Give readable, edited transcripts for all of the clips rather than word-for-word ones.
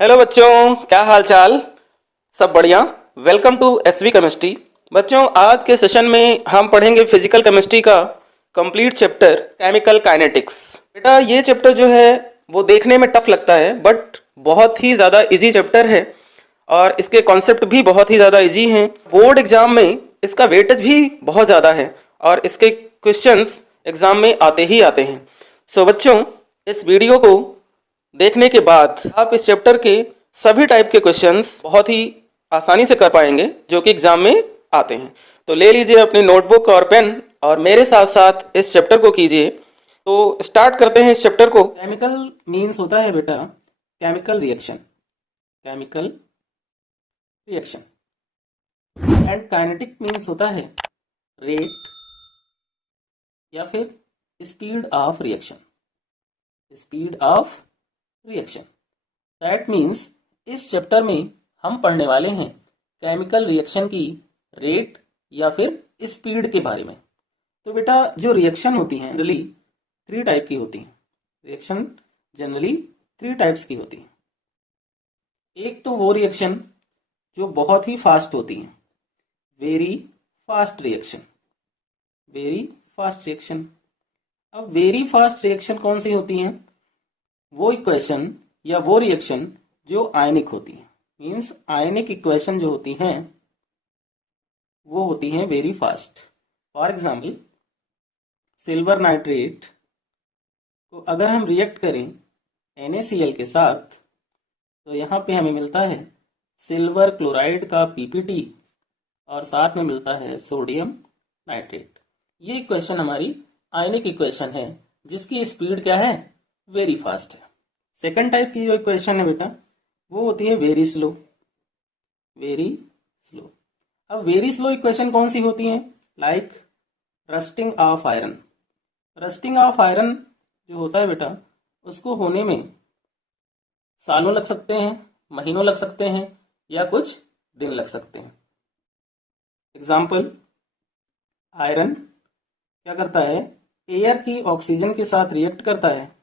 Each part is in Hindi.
हेलो बच्चों, क्या हाल चाल। सब बढ़िया। Welcome to SV chemistry. बच्चों, आज के सेशन में हम पढ़ेंगे फिजिकल केमिस्ट्री का कंप्लीट चैप्टर केमिकल काइनेटिक्स। बेटा, ये चैप्टर जो है वो देखने में टफ लगता है बट बहुत ही ज़्यादा इजी चैप्टर है और इसके कॉन्सेप्ट भी बहुत ही ज़्यादा इजी हैं। बोर्ड एग्जाम में इसका वेटेज भी बहुत ज़्यादा है और इसके क्वेश्चंस एग्जाम में आते ही आते हैं। सो बच्चों, इस वीडियो को देखने के बाद आप इस चैप्टर के सभी टाइप के क्वेश्चंस बहुत ही आसानी से कर पाएंगे जो कि एग्जाम में आते हैं। तो ले लीजिए अपनी नोटबुक और पेन और मेरे साथ साथ इस चैप्टर को कीजिए। तो स्टार्ट करते हैं इस चैप्टर को। केमिकल मीन्स होता है बेटा chemical reaction, chemical reaction. And kinetic means होता है रेट या फिर speed of reaction, speed of reaction. That means इस चैप्टर में हम पढ़ने वाले हैं केमिकल रिएक्शन की रेट या फिर स्पीड के बारे में। तो बेटा, जो रिएक्शन होती हैं जनरली 3 टाइप की होती हैं। रिएक्शन जनरली 3 टाइप्स की होती हैं। एक तो वो रिएक्शन जो बहुत ही फास्ट होती है, very fast reaction, very fast reaction. अब वेरी फास्ट रिएक्शन कौन सी होती हैं? वो इक्वेशन या वो रिएक्शन जो आयनिक होती है, मीन्स आयनिक इक्वेशन जो होती हैं वो होती हैं very fast. For example, silver nitrate को अगर हम रिएक्ट करें NaCl के साथ तो यहाँ पे हमें मिलता है सिल्वर क्लोराइड का पीपीटी और साथ में मिलता है सोडियम नाइट्रेट। ये इक्वेशन हमारी आयनिक इक्वेशन है जिसकी स्पीड क्या है? वेरी फास्ट है। सेकंड टाइप की जो इक्वेशन है बेटा वो होती है वेरी स्लो, वेरी स्लो। अब वेरी स्लो इक्वेशन कौन सी होती है? Like rusting of iron. Rusting of iron जो होता है बेटा उसको होने में सालों लग सकते हैं, महीनों लग सकते हैं या कुछ दिन लग सकते हैं। एग्जाम्पल, आयरन क्या करता है? एयर की ऑक्सीजन के साथ रिएक्ट करता है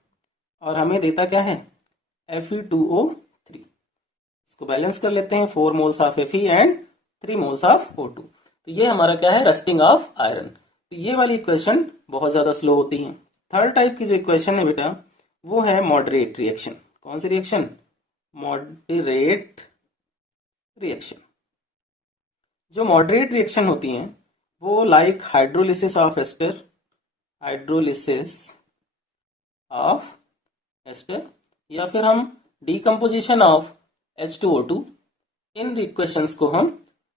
और हमें देता क्या है? Fe2O3। इसको बैलेंस कर लेते हैं, 4 moles of Fe and 3 moles of O2। तो ये हमारा क्या है? Rusting of iron. तो ये वाली इक्वेशन बहुत ज्यादा स्लो होती है। थर्ड टाइप की जो इक्वेशन है बेटा वो है मॉडरेट रिएक्शन। कौन सी रिएक्शन? Moderate reaction. जो मॉडरेट रिएक्शन होती हैं वो like hydrolysis of ester, hydrolysis of ester, या फिर हम decomposition of H2O2, in reactions को हम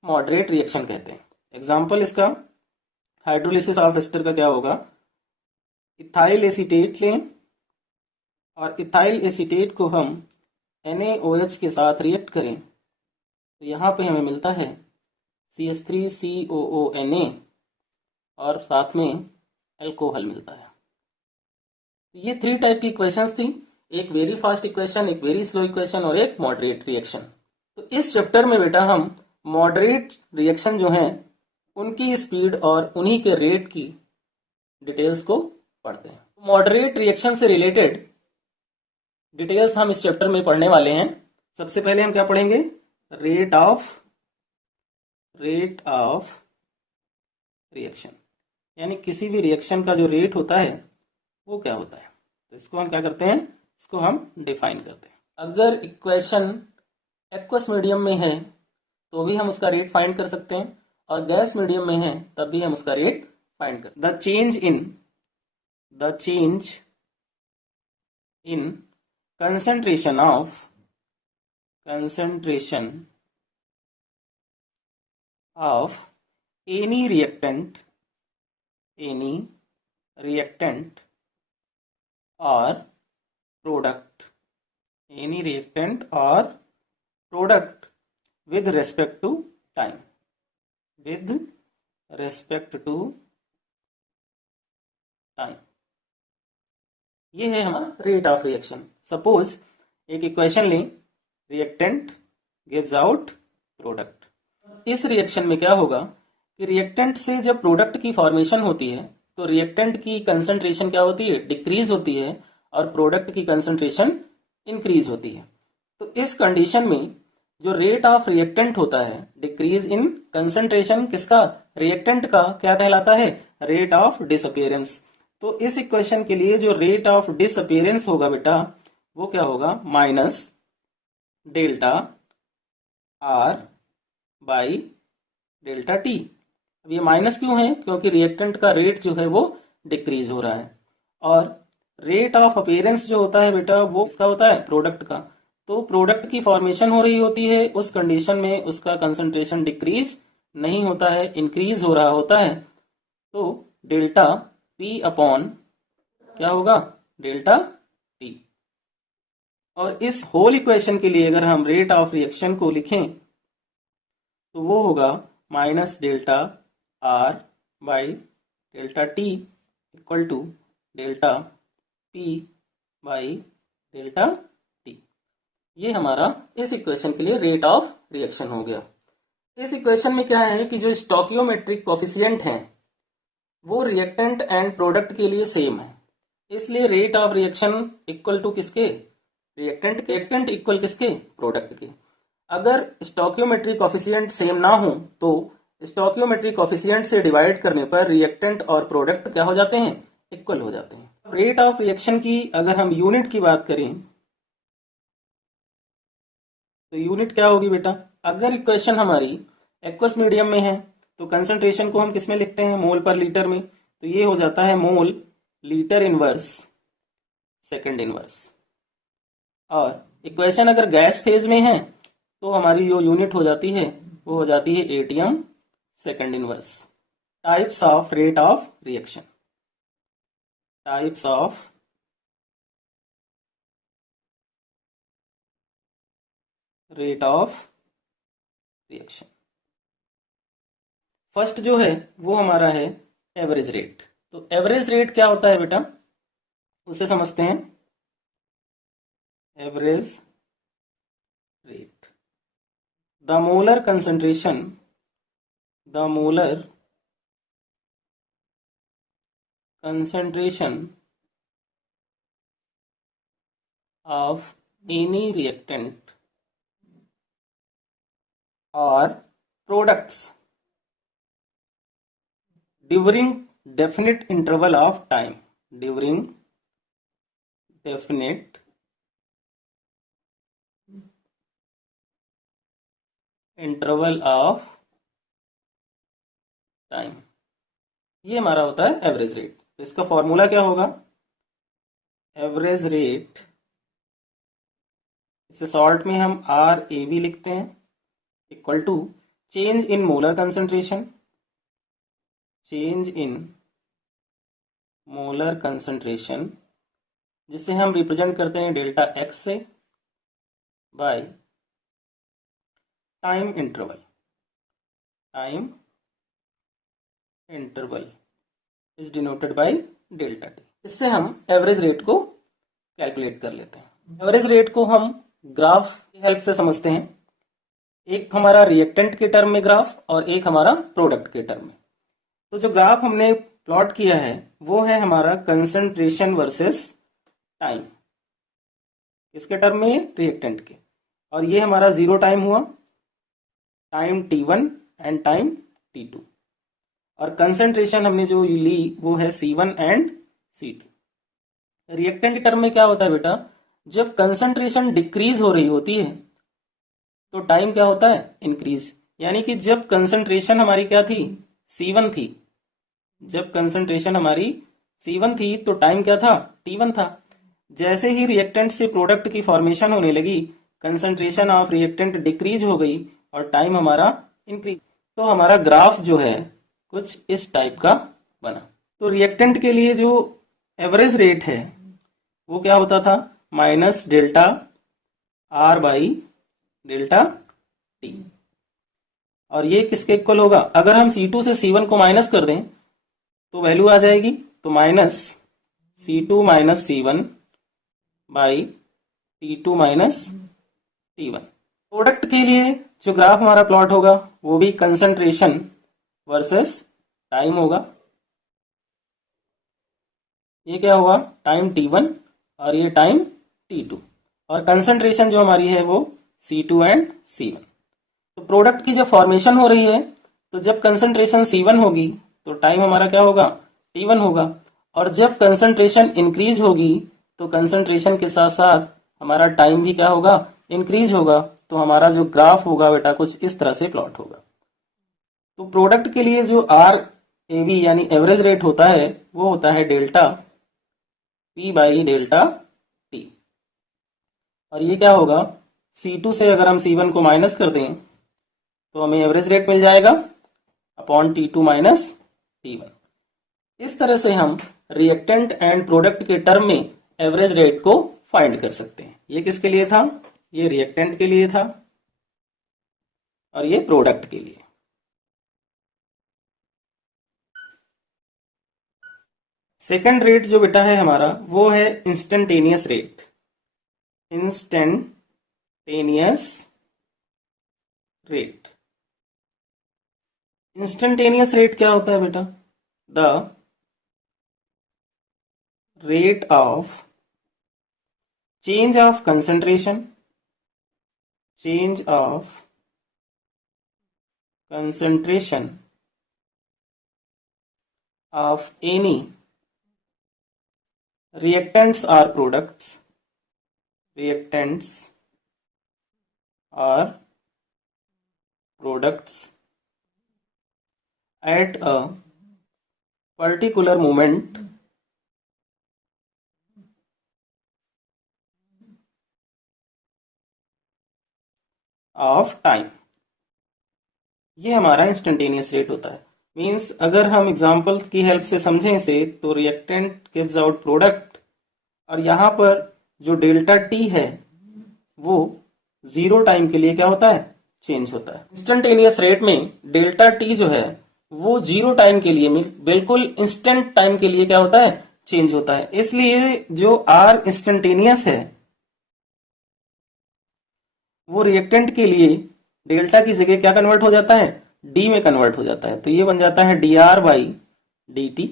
मॉडरेट रिएक्शन कहते हैं। एग्जाम्पल इसका हाइड्रोलिसिस ऑफ एस्टर का क्या होगा? इथाइल एसीटेट लें और इथाइल एसीटेट को हम NaOH के साथ रिएक्ट करें तो यहाँ पे हमें मिलता है CH3COONA और साथ में अल्कोहल मिलता है। ये 3 टाइप की इक्वेशंस थी, एक वेरी फास्ट इक्वेशन, एक वेरी स्लो इक्वेशन और एक मॉडरेट रिएक्शन। तो इस चैप्टर में बेटा हम मॉडरेट रिएक्शन जो हैं उनकी स्पीड और उन्हीं के रेट की डिटेल्स को पढ़ते हैं। मॉडरेट रिएक्शन से रिलेटेड डिटेल्स हम इस चैप्टर में पढ़ने वाले हैं। सबसे पहले हम क्या पढ़ेंगे? रेट ऑफ रिएक्शन, यानी किसी भी रिएक्शन का जो रेट होता है वो क्या होता है। तो इसको हम क्या करते हैं? इसको हम डिफाइन करते हैं। अगर इक्वेशन एक्वस मीडियम में है तो भी हम उसका रेट फाइंड कर सकते हैं और गैस मीडियम में है तब भी हम उसका रेट फाइंड कर सकते हैं। The change in concentration of any reactant or product, with respect to time, ये है हमारा रेट ऑफ रिएक्शन। सपोज एक इक्वेशन लें, रिएक्टेंट गिव्स आउट प्रोडक्ट। इस रिएक्शन में क्या होगा कि रिएक्टेंट से जब प्रोडक्ट की फॉर्मेशन होती है तो रिएक्टेंट की कंसंट्रेशन क्या होती है? डिक्रीज होती है और प्रोडक्ट की कंसंट्रेशन इंक्रीज होती है। तो इस कंडीशन में जो रेट ऑफ रिएक्टेंट होता है, डिक्रीज इन कंसंट्रेशन किसका, रिएक्टेंट का, क्या कहलाता है, रेट ऑफ डिसअपियरेंस। तो इस इक्वेशन के लिए जो रेट ऑफ डिसअपियरेंस होगा बेटा वो क्या होगा, minus delta R by delta T. अब ये माइनस क्यों है, क्योंकि रिएक्टेंट का रेट जो है वो डिक्रीज हो रहा है, और रेट ऑफ अपीयरेंस जो होता है बेटा वो किसका होता है, प्रोडक्ट का। तो प्रोडक्ट की फॉर्मेशन हो रही होती है, उस कंडीशन में उसका कंसंट्रेशन डिक्रीज नहीं होता है, इंक्रीज हो रहा होता है। तो डेल्टा पी अपॉन क्या होगा, डेल्टा टी। और इस होल इक्वेशन के लिए अगर हम रेट ऑफ रिएक्शन को लिखें तो वो होगा minus delta R by delta T equal to delta P by delta T. ये हमारा इस इक्वेशन के लिए रेट ऑफ रिएक्शन हो गया। इस इक्वेशन में क्या है कि जो स्टोकियोमेट्रिक कोफिशिएंट हैं वो रिएक्टेंट एंड प्रोडक्ट के लिए सेम है, इसलिए rate of reaction equal to किसके, रिएक्टेंट के, रिएक्टेंट इक्वल किसके, प्रोडक्ट के। अगर स्टोकियोमेट्रिक कोफिशिएंट सेम ना हो तो स्टोकियोमेट्रिक कोफिशिएंट से डिवाइड करने पर रिएक्टेंट और प्रोडक्ट क्या हो जाते हैं, इक्वल हो जाते हैं। रेट ऑफ रिएक्शन की अगर हम यूनिट की बात करें तो यूनिट क्या होगी बेटा, अगर इक्वेशन हमारी एक्वस मीडियम में है तो कंसंट्रेशन को हम किस में लिखते हैं, मोल पर लीटर में, तो ये हो जाता है मोल लीटर इनवर्स सेकंड इनवर्स। और इक्वेशन अगर गैस फेज में है तो हमारी जो यूनिट हो जाती है वो हो जाती है ATM second inverse. Types of rate of reaction, types of rate of reaction. First जो है वो हमारा है एवरेज रेट। तो एवरेज रेट क्या होता है बेटा, उसे समझते हैं। Average rate, the molar concentration, the molar concentration of any reactant or products during definite interval of time, during definite interval of time। ये हमारा होता है एवरेज रेट। तो इसका फॉर्मूला क्या होगा, एवरेज रेट, इसे शॉर्ट में हम आर ए बी लिखते हैं, equal to change in molar concentration, change in molar concentration जिसे हम रिप्रेजेंट करते हैं डेल्टा एक्स से, by time interval, time interval is denoted by delta T. इससे हम एवरेज रेट को कैलकुलेट कर लेते हैं। एवरेज रेट को हम ग्राफ की हेल्प से समझते हैं, एक हमारा रिएक्टेंट के टर्म में ग्राफ और एक हमारा प्रोडक्ट के टर्म में। तो जो ग्राफ हमने प्लॉट किया है वो है हमारा कंसंट्रेशन वर्सेस टाइम, किसके टर्म में, रिएक्टेंट के। और ये हमारा जीरो टाइम हुआ, time T1 and time T2, और कंसंट्रेशन हमने जो ली वो है C1 एंड C2। रिएक्टेंट के टर्म में क्या होता है बेटा, जब कंसंट्रेशन डिक्रीज हो रही होती है तो टाइम क्या होता है, इंक्रीज। यानी कि जब कंसंट्रेशन हमारी क्या थी, C1 थी, जब कंसंट्रेशन हमारी C1 थी तो टाइम क्या था, T1 था। जैसे ही रिएक्टेंट से प्रोडक्ट की फॉर्मेशन होने लगी, कंसंट्रेशन ऑफ रिएक्टेंट डिक्रीज हो गई और टाइम हमारा इंक्रीज। तो हमारा ग्राफ जो है कुछ इस टाइप का बना। तो रिएक्टेंट के लिए जो एवरेज रेट है वो क्या होता था, minus delta R by delta T. और ये किसके इक्वल होगा, अगर हम C2 से C1 को माइनस कर दें तो वैल्यू आ जाएगी, तो minus C2 minus C1 by T2 minus T1। Product के लिए जो ग्राफ हमारा प्लॉट होगा वो भी कंसंट्रेशन वर्सेस टाइम होगा। ये क्या हुआ, टाइम T1 और ये टाइम T2। और कंसंट्रेशन जो हमारी है वो C2 एंड C1। तो प्रोडक्ट की जब फॉर्मेशन हो रही है तो जब कंसंट्रेशन C1 होगी तो टाइम हमारा क्या होगा, T1 होगा। और जब कंसंट्रेशन इंक्रीज होगी तो कंसंट्रेशन के साथ साथ हमारा टाइम भी क्या होगा, इंक्रीज होगा। तो हमारा जो ग्राफ होगा बेटा कुछ इस तरह से प्लॉट होगा। तो प्रोडक्ट के लिए जो RAV यानी एवरेज रेट होता है वो होता है delta P by delta T। और ये क्या होगा, C2 से अगर हम C1 को माइनस कर दें तो हमें एवरेज रेट मिल जाएगा अपॉन T2 माइनस T1। इस तरह से हम रिएक्टेंट एंड प्रोडक्ट के टर्म में एवरेज रेट को फाइंड कर सकते हैं। ये किसके लिए था, ये रिएक्टेंट के लिए था और ये प्रोडक्ट के लिए। सेकंड रेट जो बेटा है हमारा वो है instantaneous rate. Instantaneous rate, instantaneous rate क्या होता है बेटा, the rate of change of concentration, change of concentration of any reactants or products, reactants or products at a particular moment of time। ये हमारा इंस्टेंटेनियस रेट होता है। मींस अगर हम एग्जांपल की हेल्प से समझें इसे तो रिएक्टेंट गिव्स आउट प्रोडक्ट और यहाँ पर जो डेल्टा टी है वो 0 टाइम के लिए क्या होता है, चेंज होता है। इंस्टेंटेनियस रेट में डेल्टा टी जो है वो 0 टाइम के लिए मींस बिल्कुल इंस्टेंट टाइम के लिए क्या होता है, चेंज होता है। इसलिए जो आर इंस्टेंटेनियस है वो रिएक्टेंट के लिए डेल्टा की जगह क्या कन्वर्ट हो जाता है, डी में कन्वर्ट हो जाता है। तो ये बन जाता है dr बाई dt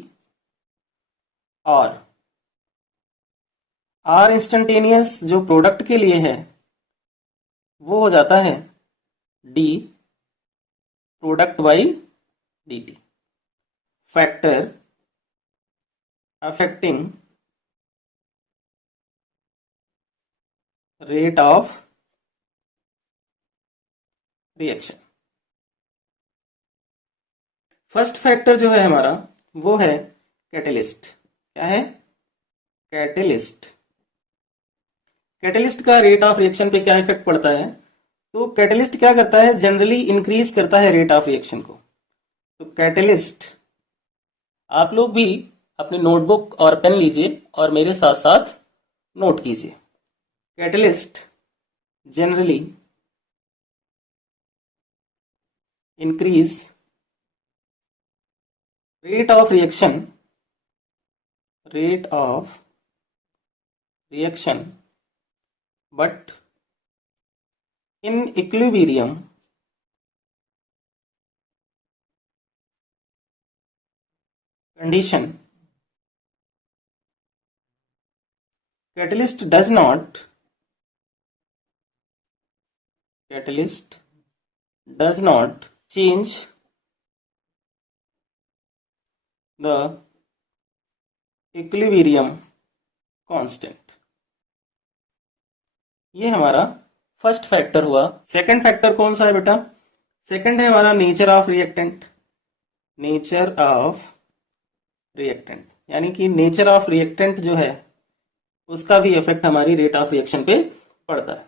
और आर इंस्टेंटेनियस जो प्रोडक्ट के लिए है वो हो जाता है D product by dt। Factor affecting rate of reaction. First factor जो है हमारा वो है कैटलिस्ट। क्या है, कैटलिस्ट। कैटलिस्ट का रेट ऑफ रिएक्शन पे क्या इफेक्ट पड़ता है, तो कैटलिस्ट क्या करता है, जनरली इंक्रीज करता है रेट ऑफ रिएक्शन को। तो कैटलिस्ट, आप लोग भी अपनी नोटबुक और पेन लीजिए और मेरे साथ साथ नोट कीजिए। Catalyst generally increase rate of reaction but in equilibrium condition catalyst does not change the equilibrium constant। ये हमारा फर्स्ट फैक्टर हुआ। सेकंड फैक्टर कौन सा है बेटा, सेकंड है हमारा nature of reactant. Nature of reactant यानी कि नेचर ऑफ रिएक्टेंट जो है उसका भी इफेक्ट हमारी रेट ऑफ रिएक्शन पे पड़ता है।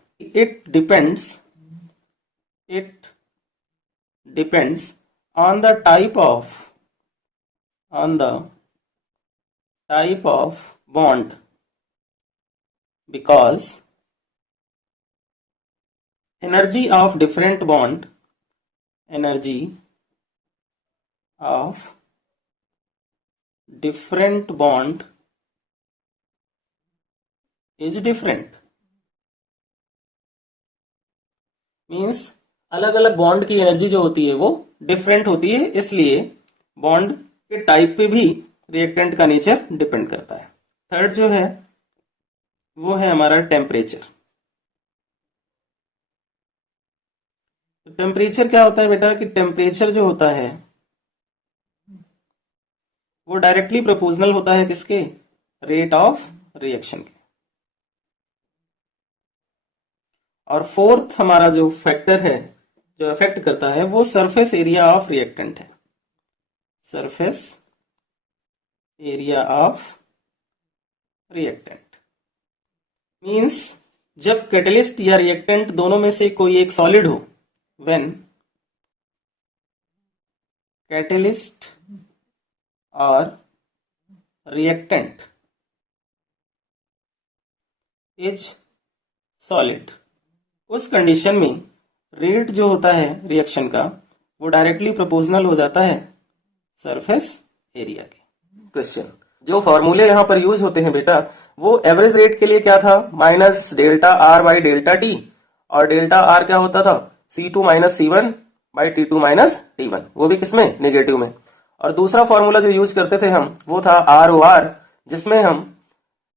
It depends on the type of bond because energy of different bond is different। Means अलग अलग बॉन्ड की एनर्जी जो होती है वो डिफरेंट होती है, इसलिए बॉन्ड के टाइप पे भी रिएक्टेंट का नेचर डिपेंड करता है। थर्ड जो है वो है हमारा टेम्परेचर। तो टेम्परेचर क्या होता है बेटा कि टेम्परेचर जो होता है वो डायरेक्टली प्रोपोर्शनल होता है किसके, रेट ऑफ रिएक्शन के। और फोर्थ हमारा जो फैक्टर है जो अफेक्ट करता है वो सरफेस एरिया ऑफ रिएक्टेंट है, surface area of reactant. Means जब कैटलिस्ट या रिएक्टेंट दोनों में से कोई एक सॉलिड हो, व्हेन कैटलिस्ट और रिएक्टेंट इज सॉलिड, उस कंडीशन में रेट जो होता है रिएक्शन का वो डायरेक्टली प्रोपोर्शनल हो जाता है सरफेस एरिया के। क्वेश्चन, जो फॉर्मूले यहां पर यूज होते हैं बेटा वो एवरेज रेट के लिए क्या था, minus delta R by delta T, और डेल्टा आर क्या होता था, C2 minus C1 by T2 minus T1, वो भी किसमें, नेगेटिव में। और दूसरा फॉर्मूला जो यूज करते थे हम वो था ROR, जिसमें हम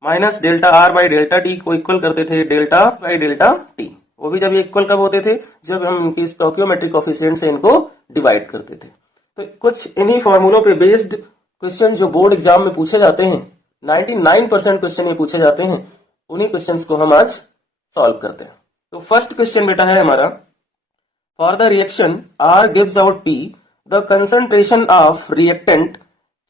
minus delta R by delta T को इक्वल करते थे डेल्टा बाई डेल्टा टी। वो भी जब ये इक्वल कब होते थे, जब हम इनकी स्टोकियोमेट्रिक कोफिशिएंट से इनको डिवाइड करते थे। तो कुछ इन्हीं फॉर्मूलों पे बेस्ड क्वेश्चन जो बोर्ड एग्जाम में पूछे जाते हैं, 99% क्वेश्चन ये पूछे जाते हैं, उन्हीं क्वेश्चंस को हम आज सॉल्व करते हैं। तो फर्स्ट क्वेश्चन बेटा है हमारा, for the reaction R gives out P, the concentration of reactant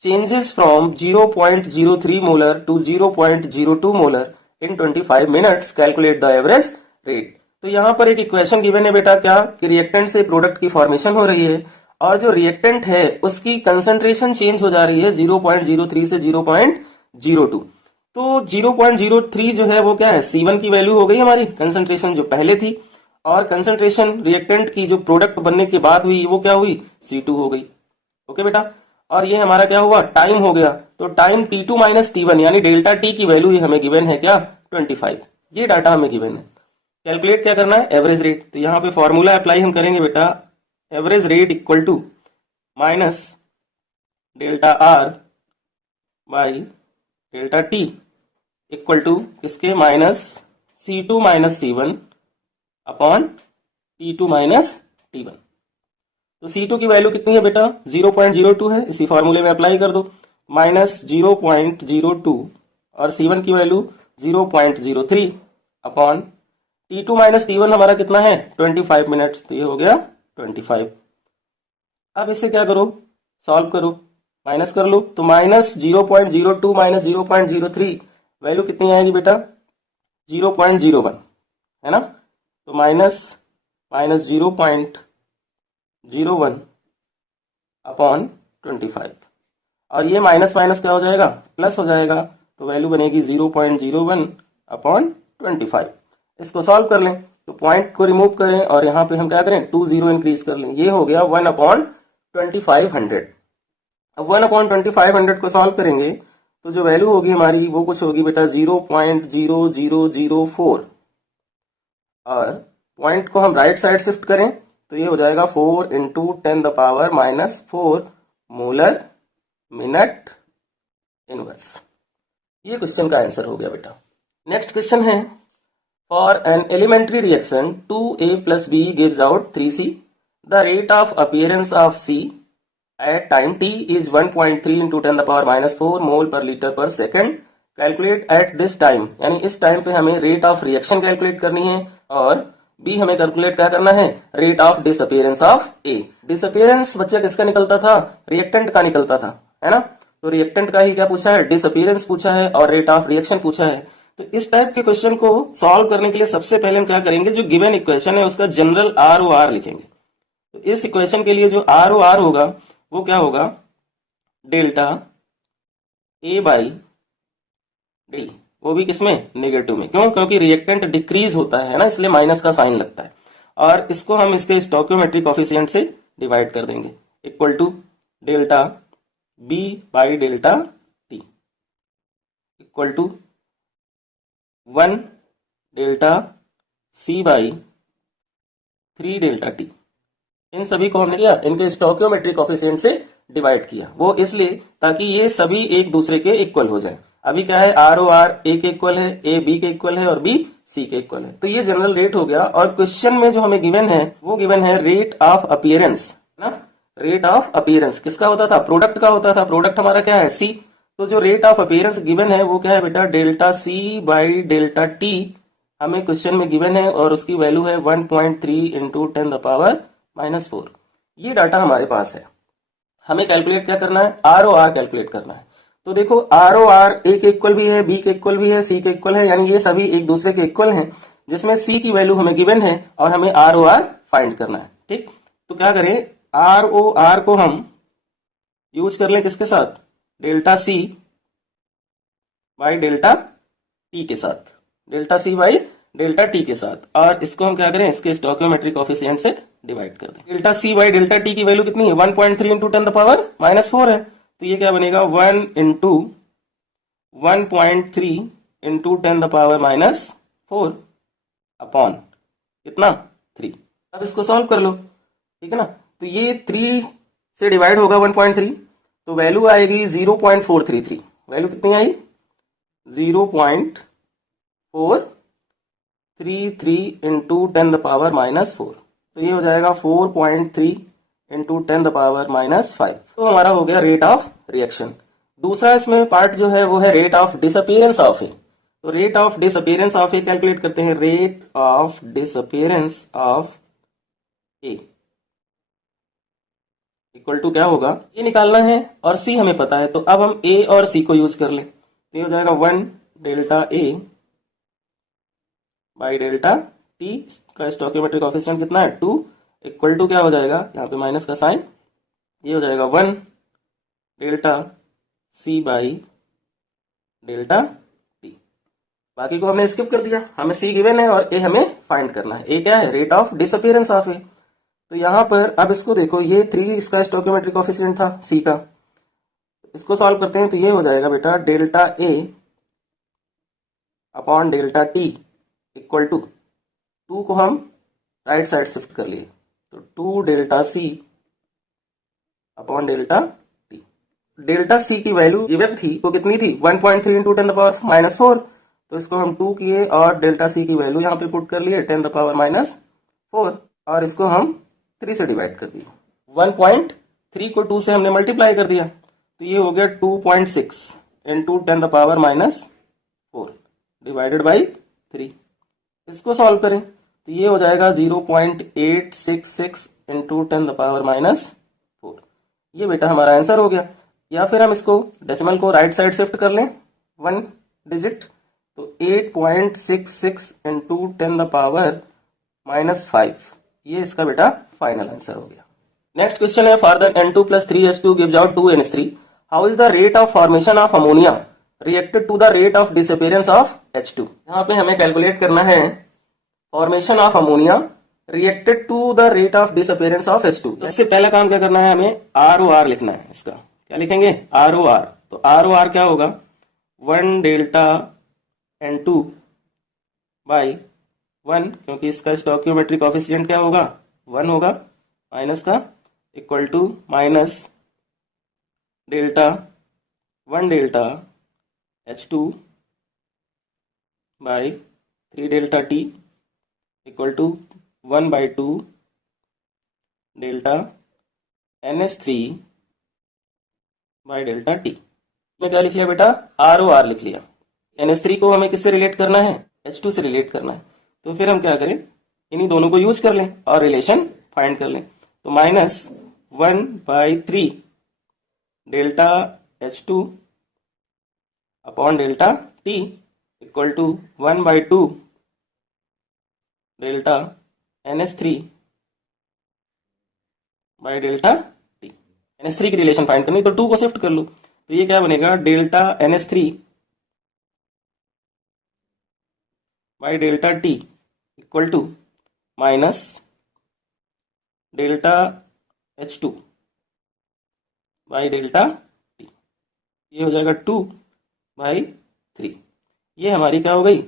changes from 0.03 molar to 0.02 molar in 25 minutes, calculate the average rate। तो यहाँ पर एक इक्वेशन गिवन है बेटा, क्या कि रिएक्टेंट से प्रोडक्ट की फॉर्मेशन हो रही है और जो रिएक्टेंट है उसकी कंसंट्रेशन चेंज हो जा रही है 0.03 से 0.02। तो 0.03 जो है वो क्या है, C1 की वैल्यू हो गई हमारी कंसंट्रेशन जो पहले थी, और कंसंट्रेशन रिएक्टेंट की जो प्रोडक्ट बनने के बाद हुई वो क्या हुई, C2 हो गई। ओके बेटा, और ये हमारा क्या हुआ, टाइम हो गया। तो टाइम T2 माइनस T1 यानी डेल्टा टी की वैल्यू ये हमें गिवन है क्या, 25। ये डाटा हमें गिवन है। कैलकुलेट क्या करना है, एवरेज रेट। तो यहाँ पे फॉर्मूला अप्लाई हम करेंगे बेटा, average rate equal to minus delta R by delta T equal to किसके, minus C2 minus C1 upon T2 minus T1। तो C2 की वैल्यू कितनी है बेटा, 0.02 है, इसी फॉर्मूले में अप्लाई कर दो, माइनस 0.02, और C1 की value 0.03 upon T2 minus T1 हमारा कितना है, 25 मिनट्स। तो ये हो गया 25। अब इसे क्या करो, सॉल्व करो, माइनस कर लो। तो माइनस 0.02 माइनस 0.03 वैल्यू कितनी आएगी बेटा, 0.01 है ना। तो माइनस 0.01 अपॉन 25, और ये माइनस माइनस क्या हो जाएगा, प्लस हो जाएगा। तो वैल्यू बनेगी 0.01 अपॉन 25। इसको सॉल्व कर लें, तो पॉइंट को रिमूव करें और यहाँ पे हम क्या करें, 2 0 इंक्रीज कर लें। ये हो गया 1 अपॉन 2500। अब 1 अपॉन 2500 को सॉल्व करेंगे तो जो वैल्यू होगी हमारी वो कुछ होगी बेटा 0.0004, और पॉइंट को हम राइट साइड शिफ्ट करें तो ये हो जाएगा 4 into 10 the power minus 4 molar minute inverse. ये क्वेश्चन का आंसर हो गया बेटा। नेक्स्ट क्वेश्चन है, for an elementary reaction 2A plus B gives out 3C, the rate of appearance of C at time t is 1.3 into 10 the power minus 4 mole per liter per second, calculate at this time. यानी इस टाइम पे हमें रेट ऑफ रिएक्शन कैलकुलेट करनी है, और बी हमें कैलकुलेट क्या करना है, rate of disappearance of A. Disappearance बच्चा किसका निकलता था, रिएक्टेंट का निकलता था, है ना। तो रिएक्टेंट का ही क्या पूछा है, डिसअपियरेंस पूछा है, और रेट ऑफ रिएक्शन पूछा है। तो इस टाइप के क्वेश्चन को सॉल्व करने के लिए सबसे पहले हम क्या करेंगे, जो गिवन इक्वेशन है उसका जनरल ROR लिखेंगे। तो इस इक्वेशन के लिए जो ROR होगा वो क्या होगा, डेल्टा A बाई डी, वो भी किसमें, नेगेटिव में। क्यों, क्योंकि रिएक्टेंट डिक्रीज होता है ना, इसलिए माइनस का साइन लगता है। और इसको हम इसके स्टोकियोमेट्रिक कोफिशिएंट से डिवाइड कर देंगे, equal to delta B by delta T equal to 1 delta C by 3 delta T. इन सभी को हमने किया, इनके स्टोकियोमेट्रिक कोफिशिएंट से डिवाइड किया, वो इसलिए ताकि ये सभी एक दूसरे के इक्वल हो जाए। अभी क्या है, ROR A के इक्वल है, A B के इक्वल है और B सी के इक्वल है। तो ये जनरल रेट हो गया। और क्वेश्चन में जो हमें गिवन है वो गिवन है रेट ऑफ अपीयरेंस ना। रेट ऑफ अपीयरेंस किसका होता था? प्रोडक्ट का होता था। प्रोडक्ट हमारा क्या है? सी। तो जो रेट ऑफ अपीयरेंस गिवन है वो क्या है बेटा? Delta C by delta T हमें क्वेश्चन में गिवन है और उसकी वैल्यू है 1.3 इंटू 10⁻⁻⁴। ये डाटा हमारे पास है। हमें कैलकुलेट क्या करना है? आर ओ आर कैलकुलेट करना है। तो देखो आर ओ आर ए के इक्वल भी है, बी के इक्वल भी है, सी के इक्वल है, यानी ये सभी एक दूसरे के इक्वल हैं, जिसमें सी की वैल्यू हमें गिवन है और हमें आर ओ आर फाइंड करना है। ठीक, तो क्या करें? आर ओ आर को हम यूज कर लें किसके साथ? Delta C by delta T के साथ, delta C by delta T के साथ। और इसको हम क्या करें? इसके स्टोइकियोमेट्रिक कोएफिशिएंट से डिवाइड कर दें। Delta C by delta T की वैल्यू कितनी है? 1.3 इंटू 10⁻⁻⁴ है। तो ये क्या बनेगा? 1 इंटू 1.3 इंटू 10⁻⁻⁴ अपॉन कितना? 3। अब इसको सॉल्व कर लो, ठीक है ना। तो ये 3 से डिवाइड होगा 1.3, तो वैल्यू आएगी 0.433। वैल्यू कितनी आई? 0.433 इंटू 10⁻⁻⁴। तो ये हो जाएगा 4.3 इंटू 10⁻⁻⁵। तो हमारा हो गया रेट ऑफ रिएक्शन। दूसरा इसमें पार्ट जो है वो है rate of disappearance of A. तो rate of disappearance of A calculate करते हैं। Rate of disappearance of A equal to क्या होगा? ये निकालना है और सी हमें पता है, तो अब हम ए और सी को यूज कर लें। तो ये हो जाएगा 1 delta A by delta T का स्टोइकियोमेट्रिक कोएफिशिएंट कितना है? 2 इक्वल टू क्या हो जाएगा? यहाँ पे माइनस का साइन, ये हो जाएगा 1 delta C by delta T. बाकी को हमने स्किप कर दिया, हमें सी गिवन है और ए हमें फाइंड करना है। ए क्या है? Rate of disappearance of A. तो यहां पर अब इसको देखो, ये 3 इसका स्टोइकियोमेट्रिक कोएफिशिएंट था सी का। इसको सॉल्व करते हैं तो ये हो जाएगा बेटा delta A upon delta T equal to 2 को हम राइट साइड शिफ्ट कर लिए, तो 2 delta C upon delta T. Delta C की वैल्यू गिवन थी वो कितनी थी? 1.3 इंटू 10⁻⁻⁴। तो इसको हम 2 किए और डेल्टा सी की वैल्यू यहाँ पे पुट कर लिए 10⁻⁻⁴, और इसको हम 3 से डिवाइड कर दिया। 1.3 को 2 से हमने मल्टीप्लाई कर दिया, तो ये हो गया 2.6 इंटू 10⁻⁻⁴ डिवाइडेड बाई 3। इसको सॉल्व करें तो ये हो जाएगा 0.866 इंटू 10⁻⁻⁴। ये बेटा हमारा आंसर हो गया। या फिर हम इसको डेसिमल को राइट साइड शिफ्ट कर लें 1 डिजिट, तो 8.66 इंटू 10⁻⁻⁵, ये इसका बेटा फाइनल आंसर हो गया। नेक्स्ट क्वेश्चन है, further N2 plus 3H2 gives out 2NH3. How is the rate of formation of ammonia reacted to the rate of disappearance of H2? यहाँ पे हमें कैलकुलेट करना है formation of ammonia reacted to the rate of disappearance of H2। तो इससे पहला काम क्या करना है? हमें ROR लिखना है। इसका क्या लिखेंगे? ROR। तो ROR क्या होगा? 1 डेल्टा N2 बाई 1, क्योंकि इसका स्टोइकियोमेट्रिक कोएफिशिएंट क्या होगा? 1 होगा, माइनस का equal to minus delta 1 delta H2 by 3 delta T equal to 1/2 delta NH3 by delta T। में क्या लिख लिया बेटा? ROR लिख लिया। NH3 को हमें किससे रिलेट करना है? H2 से रिलेट करना है। तो फिर हम क्या करें? इन्हीं दोनों को यूज कर लें और रिलेशन फाइंड कर लें। तो -1/3 delta H2 upon delta T equal to 1/2 delta NH3 by delta T। NH3 की रिलेशन फाइंड करनी, तो 2 को शिफ्ट कर लो, तो ये क्या बनेगा? Delta NH3 by delta T equal to minus delta H2 by delta T। ये हो जाएगा 2/3। ये हमारी क्या हो गई?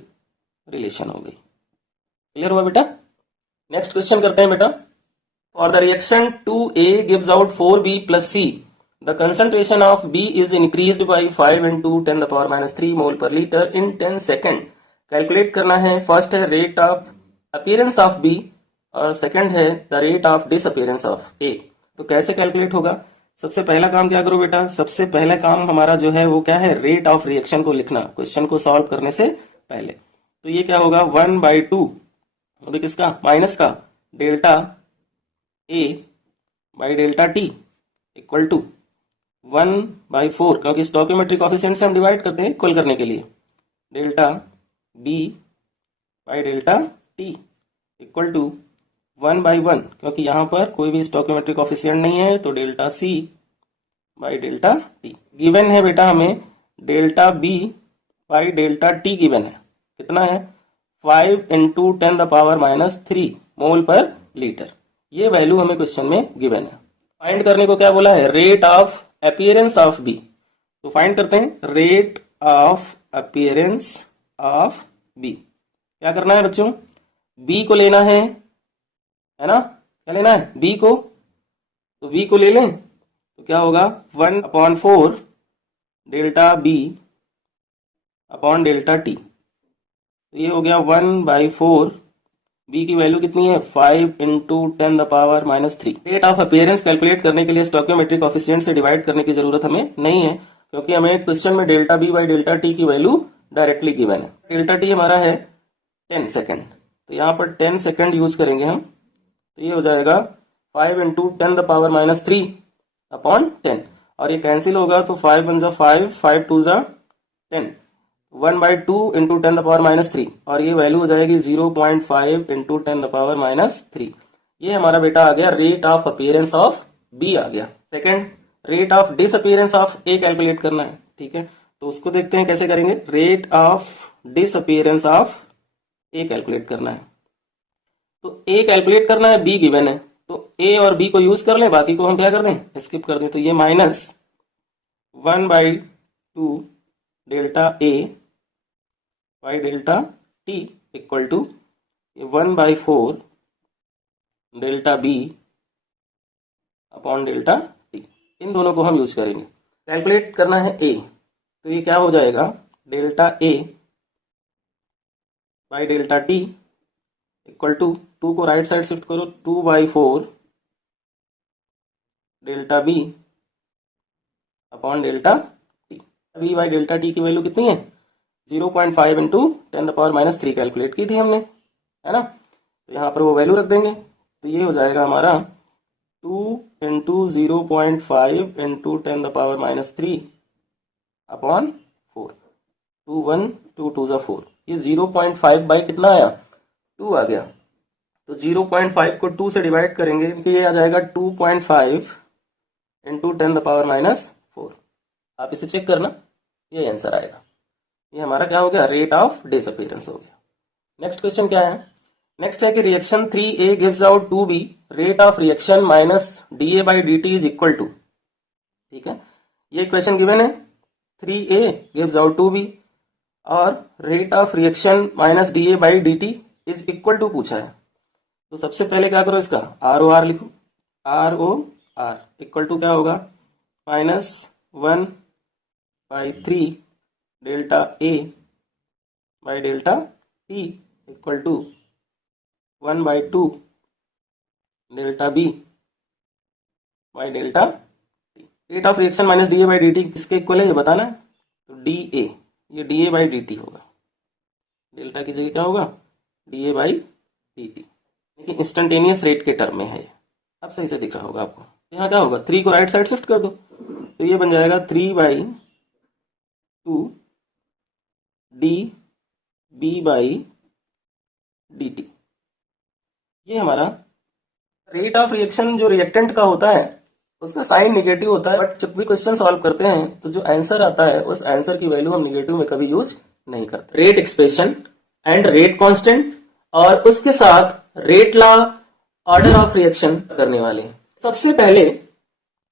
रिलेशन हो गई। क्लियर हुआ बेटा? नेक्स्ट क्वेश्चन करते हैं बेटा। For the reaction 2A gives out 4B plus C, the concentration of B is increased by 5 into 10⁻³ mole per liter in 10 seconds. Calculate करना है। फर्स्ट है rate of appearance of B और सेकंड है the rate of disappearance of A. तो कैसे कैलकुलेट होगा? सबसे पहला काम क्या करो बेटा, सबसे पहला काम हमारा जो है वो क्या है, रेट ऑफ रिएक्शन को लिखना क्वेश्चन को सॉल्व करने से पहले। तो ये क्या होगा, 1/2 अभी किसका, माइनस का delta A by delta T equal to 1/4, क्योंकि स्टोइकियोमेट्रिक कोएफिशिएंट से हम डिवाइड करते हैं इक्वल करने के लिए, delta B by delta T equal to 1/1, क्योंकि यहां पर कोई भी स्टोइकियोमेट्रिक कोएफिशिएंट नहीं है तो delta C by delta T. Given है बेटा हमें delta B by delta T given है, कितना है 5 × 10⁻³ मोल पर लीटर। ये वैल्यू हमें क्वेश्चन में गिवन है। फाइंड करने को क्या बोला है, rate of appearance of B. तो फाइंड करते हैं rate of appearance of B. क्या करना है बच्चों, बी को लेना है ना, क्या लेना है बी को, तो बी को ले लें तो क्या होगा 1/4 delta B upon delta T. तो ये हो गया 1/4, बी की वैल्यू कितनी है 5 × 10⁻³ रेट ऑफ अपीयरेंस कैलकुलेट करने के लिए स्टोइकियोमेट्रिक कोएफिशिएंट से डिवाइड करने की जरूरत हमें नहीं है, क्योंकि हमें क्वेश्चन में delta B by delta T की वैल्यू डायरेक्टली गिवन है। डेल्टा टी हमारा है 10 सेकेंड, तो यहाँ पर 10 सेकेंड यूज करेंगे हम, तो ये हो जाएगा 5 × 10⁻³ अपॉन 10, और ये कैंसिल होगा तो 5 × 1 = 5, 5 × 2 = 10, 1/2 × 10⁻³ और ये वैल्यू हो जाएगी 0.5 × 10⁻³ ये हमारा बेटा आ गया rate of appearance of B आ गया। Second, rate of disappearance of A calculate करना है, ठीक है, तो उसको देखते हैं कैसे करेंगे। Rate of disappearance of A calculate करना है, तो ए कैलकुलेट करना है, बी गिवन है, तो ए और बी को यूज कर लें, बाकी को हम क्या कर दें, स्किप कर दें। तो ये -1/2 delta A by delta T equal to 1/4 delta B upon delta T. इन दोनों को हम यूज करेंगे। कैलकुलेट करना है ए, तो ये क्या हो जाएगा delta A by delta T equal to 2 को राइट साइड शिफ्ट करो, 2/4 delta B upon delta T. B by delta T की वैल्यू कितनी है 0.5 × 10⁻³ कैलकुलेट की थी हमने, है ना, तो यहाँ पर वो वैल्यू रख देंगे। तो ये हो जाएगा हमारा 2 × 0.5 × 10⁻³ अपॉन 4, 2 1 2 2 = 4, ये 0.5 बाई कितना आया 2 आ गया, तो 0.5 को 2 से डिवाइड करेंगे तो ये आ जाएगा 2.5 × 10⁻⁴। आप इसे चेक करना, ये आंसर आएगा। ये हमारा क्या हो गया, रेट ऑफ डिसअपीयरेंस हो गया। नेक्स्ट क्वेश्चन क्या है, नेक्स्ट है कि reaction 3A gives out 2B, rate of reaction -dA/dt is equal to, ठीक है, ये क्वेश्चन गिवन है 3A गिव्स आउट 2B और rate of reaction -dA/dt is equal to पूछा है। तो सबसे पहले क्या करो, इसका ROR लिखो, ROR इक्वल टू क्या होगा -1/3 delta A by delta T equal to 1/2 delta B by delta T। Rate of reaction -dA/dt किसके इक्वल है ये बताना है, तो dA, ये dA/dt होगा, डेल्टा की जगह क्या होगा dA/dt, लेकिन इंस्टेंटेनियस रेट के टर्म में है। अब सही से दिख रहा होगा आपको। यहाँ क्या होगा 3 को राइट साइड शिफ्ट कर दो, तो ये बन जाएगा 3/2 dB/dt। ये हमारा रेट ऑफ रिएक्शन जो रिएक्टेंट का होता है उसका साइन निगेटिव होता है, बट जब भी क्वेश्चन सॉल्व करते हैं तो जो आंसर आता है उस आंसर की वैल्यू हम निगेटिव में कभी यूज नहीं करते। Rate expression and rate constant और उसके साथ rate law, order of reaction करने वाले हैं। सबसे पहले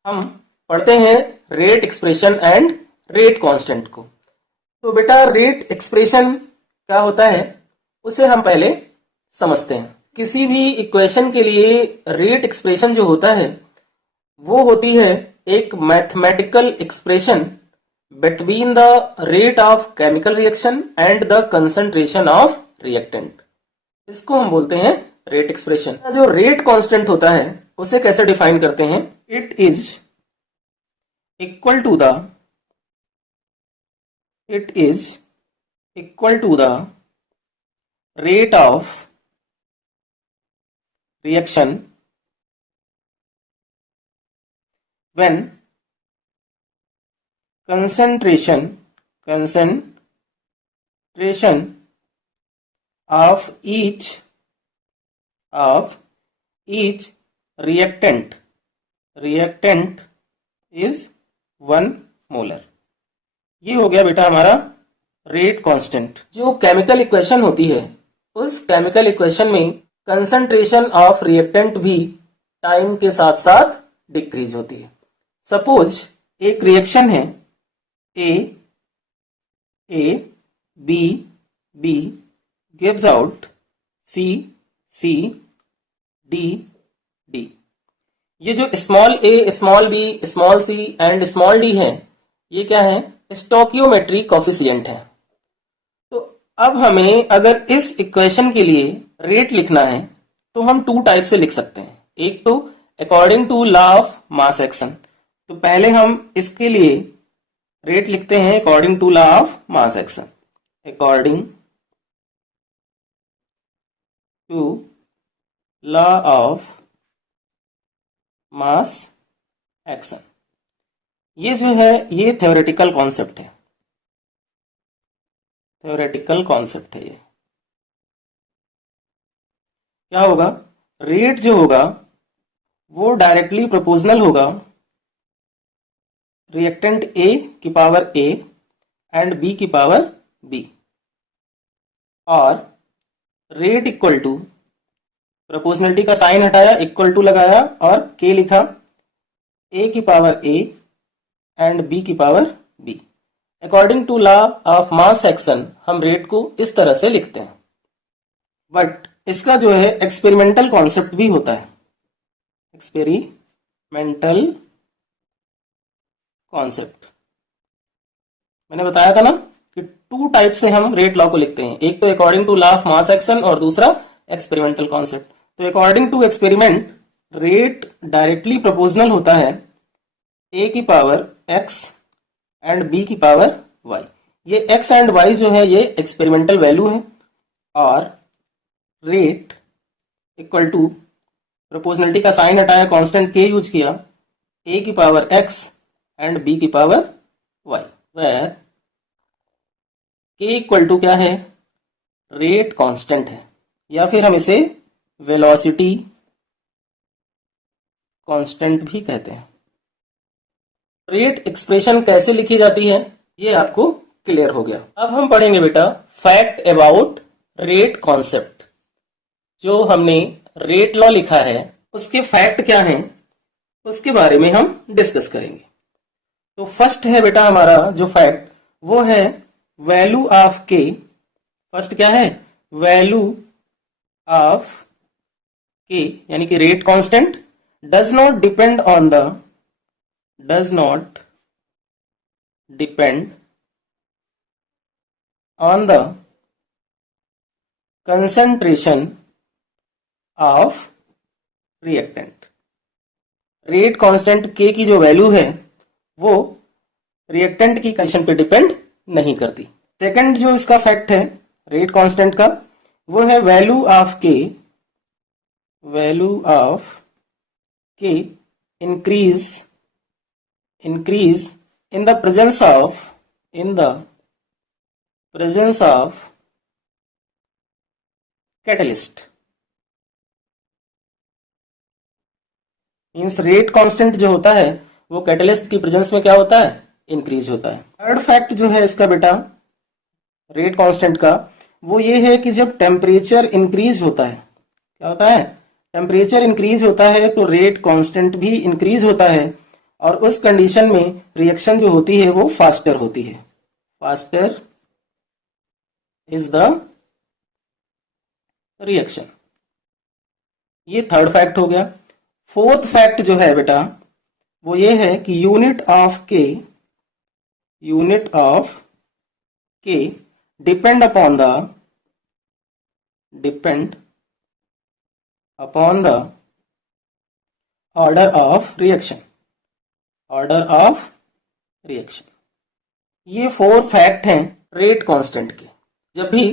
हम पढ़ते हैं rate expression and rate constant को। तो बेटा रेट एक्सप्रेशन क्या होता है उसे हम पहले समझते हैं। किसी भी इक्वेशन के लिए रेट एक्सप्रेशन जो होता है वो होती है एक mathematical expression between the rate of chemical reaction and the concentration of reactant। इसको हम बोलते हैं रेट एक्सप्रेशन। जो रेट कांस्टेंट होता है उसे कैसे डिफाइन करते हैं? It is equal to the rate of reaction when concentration of each reactant is 1 molar. ये हो गया बेटा हमारा रेट कांस्टेंट। जो केमिकल इक्वेशन होती है उस केमिकल इक्वेशन में कंसंट्रेशन ऑफ रिएक्टेंट भी टाइम के साथ साथ डिक्रीज होती है। सपोज एक रिएक्शन है A B gives out C D. ये जो small A, small B, small C and small D है, ये क्या है? स्टोकियोमेट्री कोफिशिएंट है। तो अब हमें अगर इस इक्वेशन के लिए रेट लिखना है तो हम 2 टाइप से लिख सकते हैं। एक तो according to law of mass action. तो पहले हम इसके लिए रेट लिखते हैं according to law of mass action. According to law of mass action. ये जो है ये थ्योरेटिकल कॉन्सेप्ट है। थ्योरेटिकल कॉन्सेप्ट है ये। क्या होगा? रेट जो होगा वो डायरेक्टली प्रोपोर्शनल होगा रिएक्टेंट ए की पावर ए एंड बी की पावर बी, और रेट इक्वल टू, प्रोपोर्शनलिटी का साइन हटाया, इक्वल टू लगाया और के लिखा, ए की पावर ए एंड बी की power B. According to law of mass action हम रेट को इस तरह से लिखते हैं। बट इसका जो है एक्सपेरिमेंटल कॉन्सेप्ट भी होता है। एक्सपेरिमेंटल कॉन्सेप्ट मैंने बताया था ना कि 2 टाइप से हम रेट लॉ को लिखते हैं। एक तो according to law of mass action और दूसरा एक्सपेरिमेंटल कॉन्सेप्ट। तो according to experiment rate directly proportional होता है ए की पावर एक्स एंड बी की पावर वाई। ये एक्स एंड वाई जो है ये एक्सपेरिमेंटल वैल्यू है, और रेट इक्वल टू, प्रोपोर्शनलिटी का साइन हटाया, कांस्टेंट के यूज किया, ए की पावर एक्स एंड बी की power Y, where K equal to क्या है? रेट कांस्टेंट है, या फिर हम इसे वेलोसिटी कांस्टेंट भी कहते हैं। रेट एक्सप्रेशन कैसे लिखी जाती है ये आपको क्लियर हो गया। अब हम पढ़ेंगे बेटा फैक्ट अबाउट रेट कॉन्सेप्ट। जो हमने रेट लॉ लिखा है उसके फैक्ट क्या हैं उसके बारे में हम डिस्कस करेंगे। तो फर्स्ट है बेटा हमारा जो फैक्ट वो है वैल्यू ऑफ के। फर्स्ट क्या है? वैल्यू ऑफ के यानी कि rate constant does not depend on the concentration of reactant। Rate constant के की जो वैल्यू है वो रिएक्टेंट की कंडीशन पे डिपेंड नहीं करती। सेकंड जो इसका फैक्ट है रेट कांस्टेंट का वो है वैल्यू ऑफ के increase in the presence of catalyst। Means rate constant जो होता है वो कैटलिस्ट की प्रेजेंस में क्या होता है? इंक्रीज होता है। थर्ड फैक्ट जो है इसका बेटा रेट कांस्टेंट का वो ये है कि जब टेम्परेचर इंक्रीज होता है, क्या होता है? टेम्परेचर इंक्रीज होता है तो रेट कांस्टेंट भी इंक्रीज होता है, और उस कंडीशन में रिएक्शन जो होती है वो फास्टर होती है। Faster is the reaction. ये थर्ड फैक्ट हो गया। फोर्थ फैक्ट जो है बेटा वो ये है कि यूनिट ऑफ के unit of K depend upon the order of reaction. ये 4 फैक्ट हैं रेट कांस्टेंट के। जब भी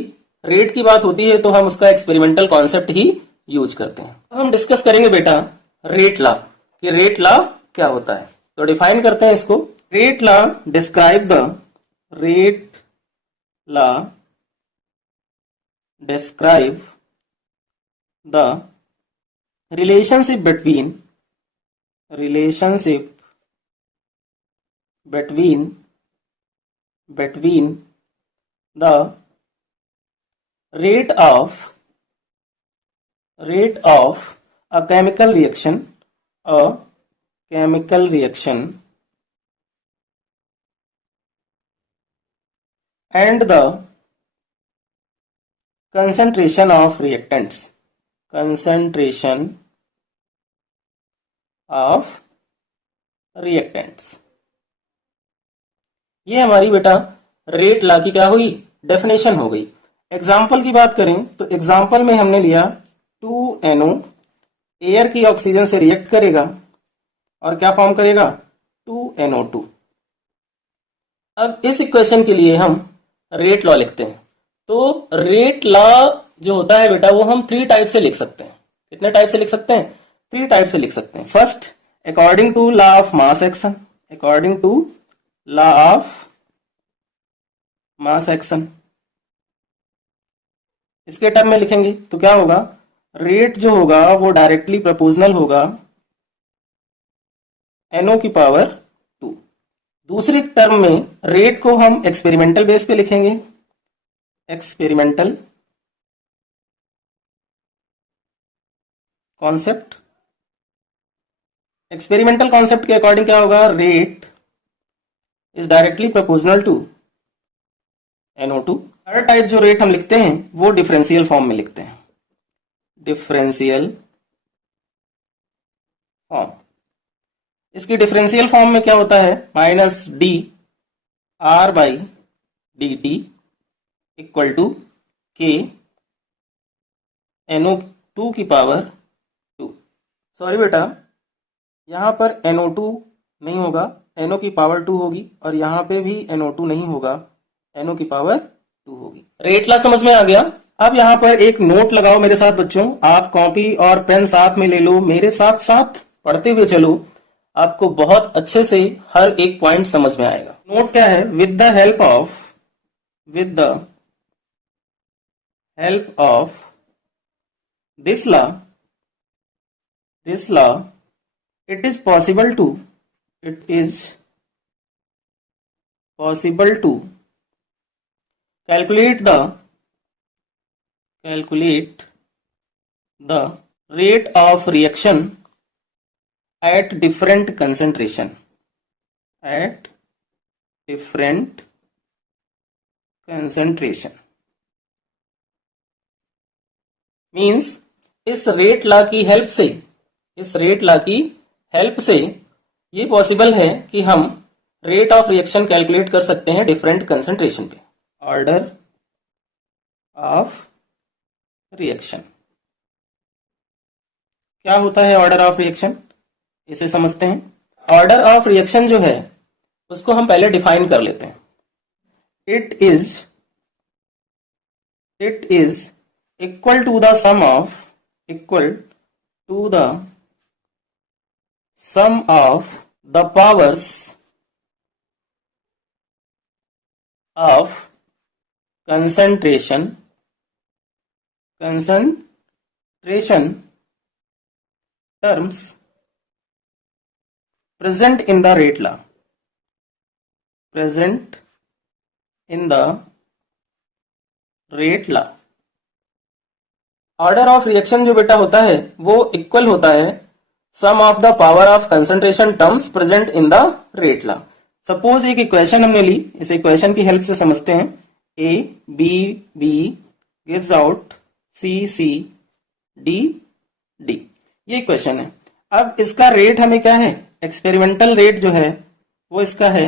रेट की बात होती है तो हम उसका एक्सपेरिमेंटल कॉन्सेप्ट ही यूज करते हैं। अब हम डिस्कस करेंगे बेटा रेट लॉ कि रेट लॉ क्या होता है। तो डिफाइन करते हैं इसको। Rate law describe the relationship between the rate of a chemical reaction and the concentration of reactants. ये हमारी बेटा रेट लॉ की क्या हुई, डेफिनेशन हो गई। एग्जाम्पल की बात करें तो एग्जाम्पल में हमने लिया 2NO एयर की ऑक्सीजन से रिएक्ट करेगा और क्या फॉर्म करेगा 2NO2। अब इस इक्वेशन के लिए हम रेट लॉ लिखते हैं। तो रेट लॉ जो होता है बेटा वो हम 3 टाइप से लिख सकते हैं। कितने टाइप से लिख सकते हैं? 3 टाइप से लिख सकते हैं। First, according to law of mass action, इसके टर्म में लिखेंगे तो क्या होगा, रेट जो होगा वो डायरेक्टली प्रोपोर्शनल होगा NO की पावर 2। दूसरी टर्म में रेट को हम एक्सपेरिमेंटल बेस पे लिखेंगे, एक्सपेरिमेंटल कॉन्सेप्ट के अकॉर्डिंग क्या होगा, rate is directly proportional to NO2। Third type जो रेट हम लिखते हैं वो डिफरेंशियल फॉर्म में लिखते हैं, इसकी डिफरेंशियल फॉर्म में क्या होता है, -dR/dt equal to K NO2 की पावर 2। सॉरी बेटा, यहां पर NO2 नहीं होगा, NO की पावर 2 होगी, और यहां पे भी NO2 नहीं होगा, NO की पावर 2 होगी। रेट लॉ समझ में आ गया। अब यहां पर एक नोट लगाओ मेरे साथ बच्चों, आप कॉपी और पेन साथ में ले लो, मेरे साथ साथ पढ़ते हुए चलो, आपको बहुत अच्छे से हर एक पॉइंट समझ में आएगा। नोट क्या है, with the help of this law it is possible to calculate the rate of reaction at different concentration means इस रेट लॉ की हेल्प से ये पॉसिबल है कि हम रेट ऑफ रिएक्शन कैलकुलेट कर सकते हैं डिफरेंट कंसंट्रेशन पे। ऑर्डर ऑफ रिएक्शन क्या होता है, ऑर्डर ऑफ रिएक्शन इसे समझते हैं। ऑर्डर ऑफ रिएक्शन जो है उसको हम पहले डिफाइन कर लेते हैं। It is equal to the sum of the powers of concentration terms present in the rate law। Order of reaction जो बेटा होता है वो इक्वल होता है sum of the power of concentration terms present in the rate law. Suppose एक इक्वेशन हमने ली, इस इक्वेशन की हेल्प से समझते हैं। A B B gives out C C D D, ये इक्वेशन है। अब इसका रेट हमें क्या है, एक्सपेरिमेंटल रेट जो है वो इसका है